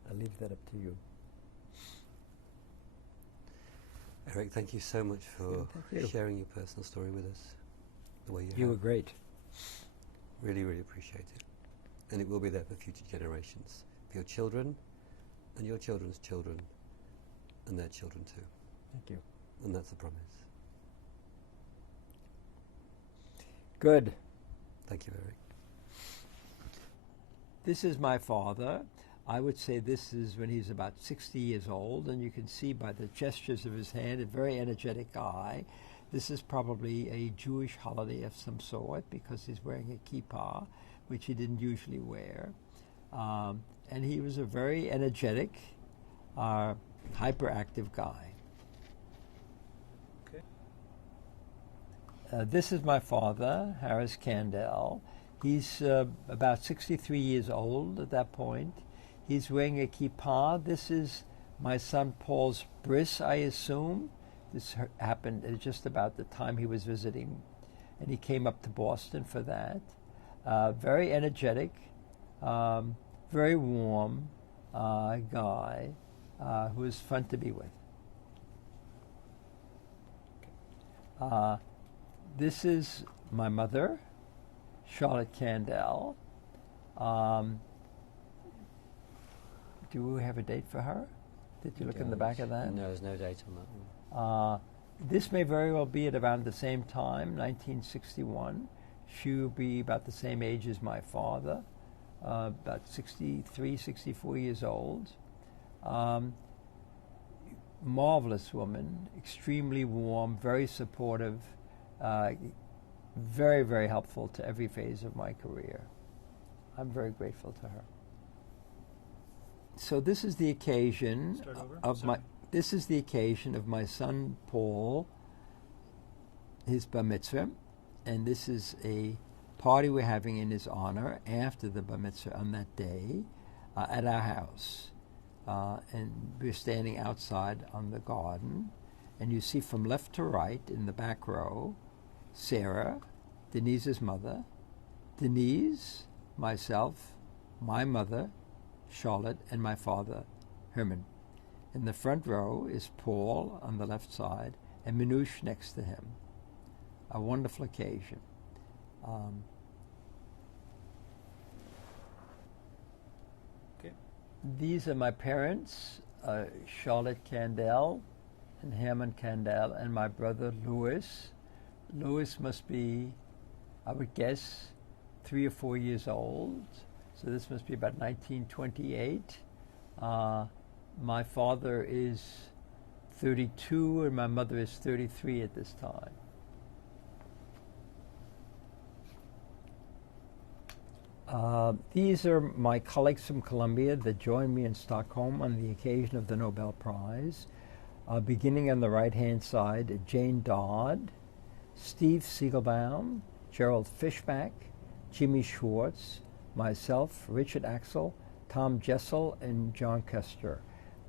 I'll leave that up to you. Eric, thank you so much for you. sharing your personal story with us the way you You have. were great. Really, really appreciate it. And it will be there for future generations, for your children and your children's children and their children too. Thank you. And that's the promise. Good. Thank you, Eric. This is my father. I would say this is when he's about 60 years old, and you can see by the gestures of his hand, a very energetic guy. This is probably a Jewish holiday of some sort because he's wearing a kippah, which he didn't usually wear. And he was a very energetic, hyperactive guy. Okay. This is my father, Harris Kandel. He's about 63 years old at that point. He's wearing a kippah. This is my son Paul's bris, I assume. This happened at just about the time he was visiting, and he came up to Boston for that. Very energetic, very warm guy who was fun to be with. This is my mother, Charlotte Kandel. Do we have a date for her? Did you look in the back of that? No, there's no date on that one. This may very well be at around the same time, 1961. She will be about the same age as my father, about 63, 64 years old. Marvelous woman, extremely warm, very supportive, very, very helpful to every phase of my career. I'm very grateful to her. So this is the occasion this is the occasion of my son Paul, his bar mitzvah, and this is a party we're having in his honor after the bar mitzvah on that day at our house. And we're standing outside on the garden, and you see from left to right in the back row, Sarah, Denise's mother, Denise, myself, my mother, Charlotte, and my father, Herman. In the front row is Paul on the left side, and Minouche next to him. A wonderful occasion. These are my parents, Charlotte Kandel and Herman Kandel, and my brother Louis. Louis must be, I would guess, 3 or 4 years old. So this must be about 1928. My father is 32 and my mother is 33 at this time. These are my colleagues from Columbia that joined me in Stockholm on the occasion of the Nobel Prize. Beginning on the right-hand side, Jane Dodd, Steve Siegelbaum, Gerald Fishback, Jimmy Schwartz, myself, Richard Axel, Tom Jessel, and John Custer.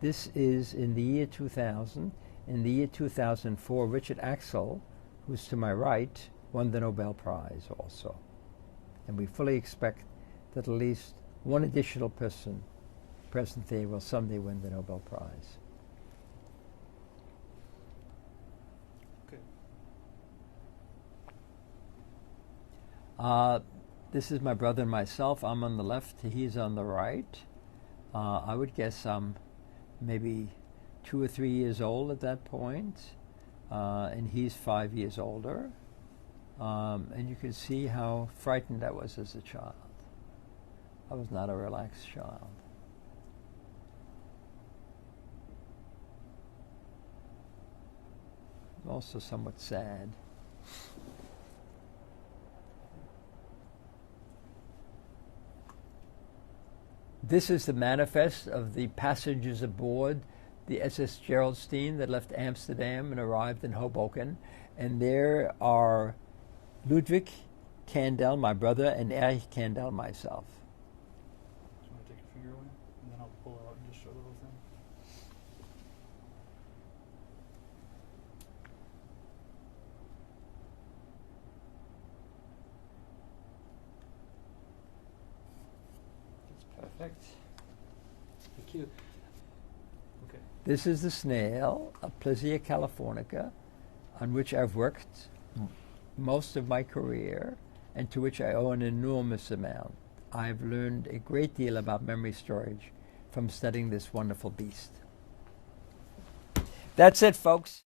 This is in the year 2000. In the year 2004, Richard Axel, who's to my right, won the Nobel Prize also. And we fully expect that at least one additional person present there will someday win the Nobel Prize. Okay. This is my brother and myself. I'm on the left, he's on the right. I would guess I'm maybe 2 or 3 years old at that point, and he's 5 years older. And you can see how frightened I was as a child. I was not a relaxed child. Also somewhat sad. This is the manifest of the passengers aboard the SS Geraldstein that left Amsterdam and arrived in Hoboken. And there are Ludwig Kandel, my brother, and Erich Kandel, myself. Do you want to take your finger away? And then I'll pull out and just show the whole thing. That's perfect. Thank you. Okay. This is the snail, Aplysia californica, on which I've worked most of my career and to which I owe an enormous amount. I've learned a great deal about memory storage from studying this wonderful beast. That's it, folks.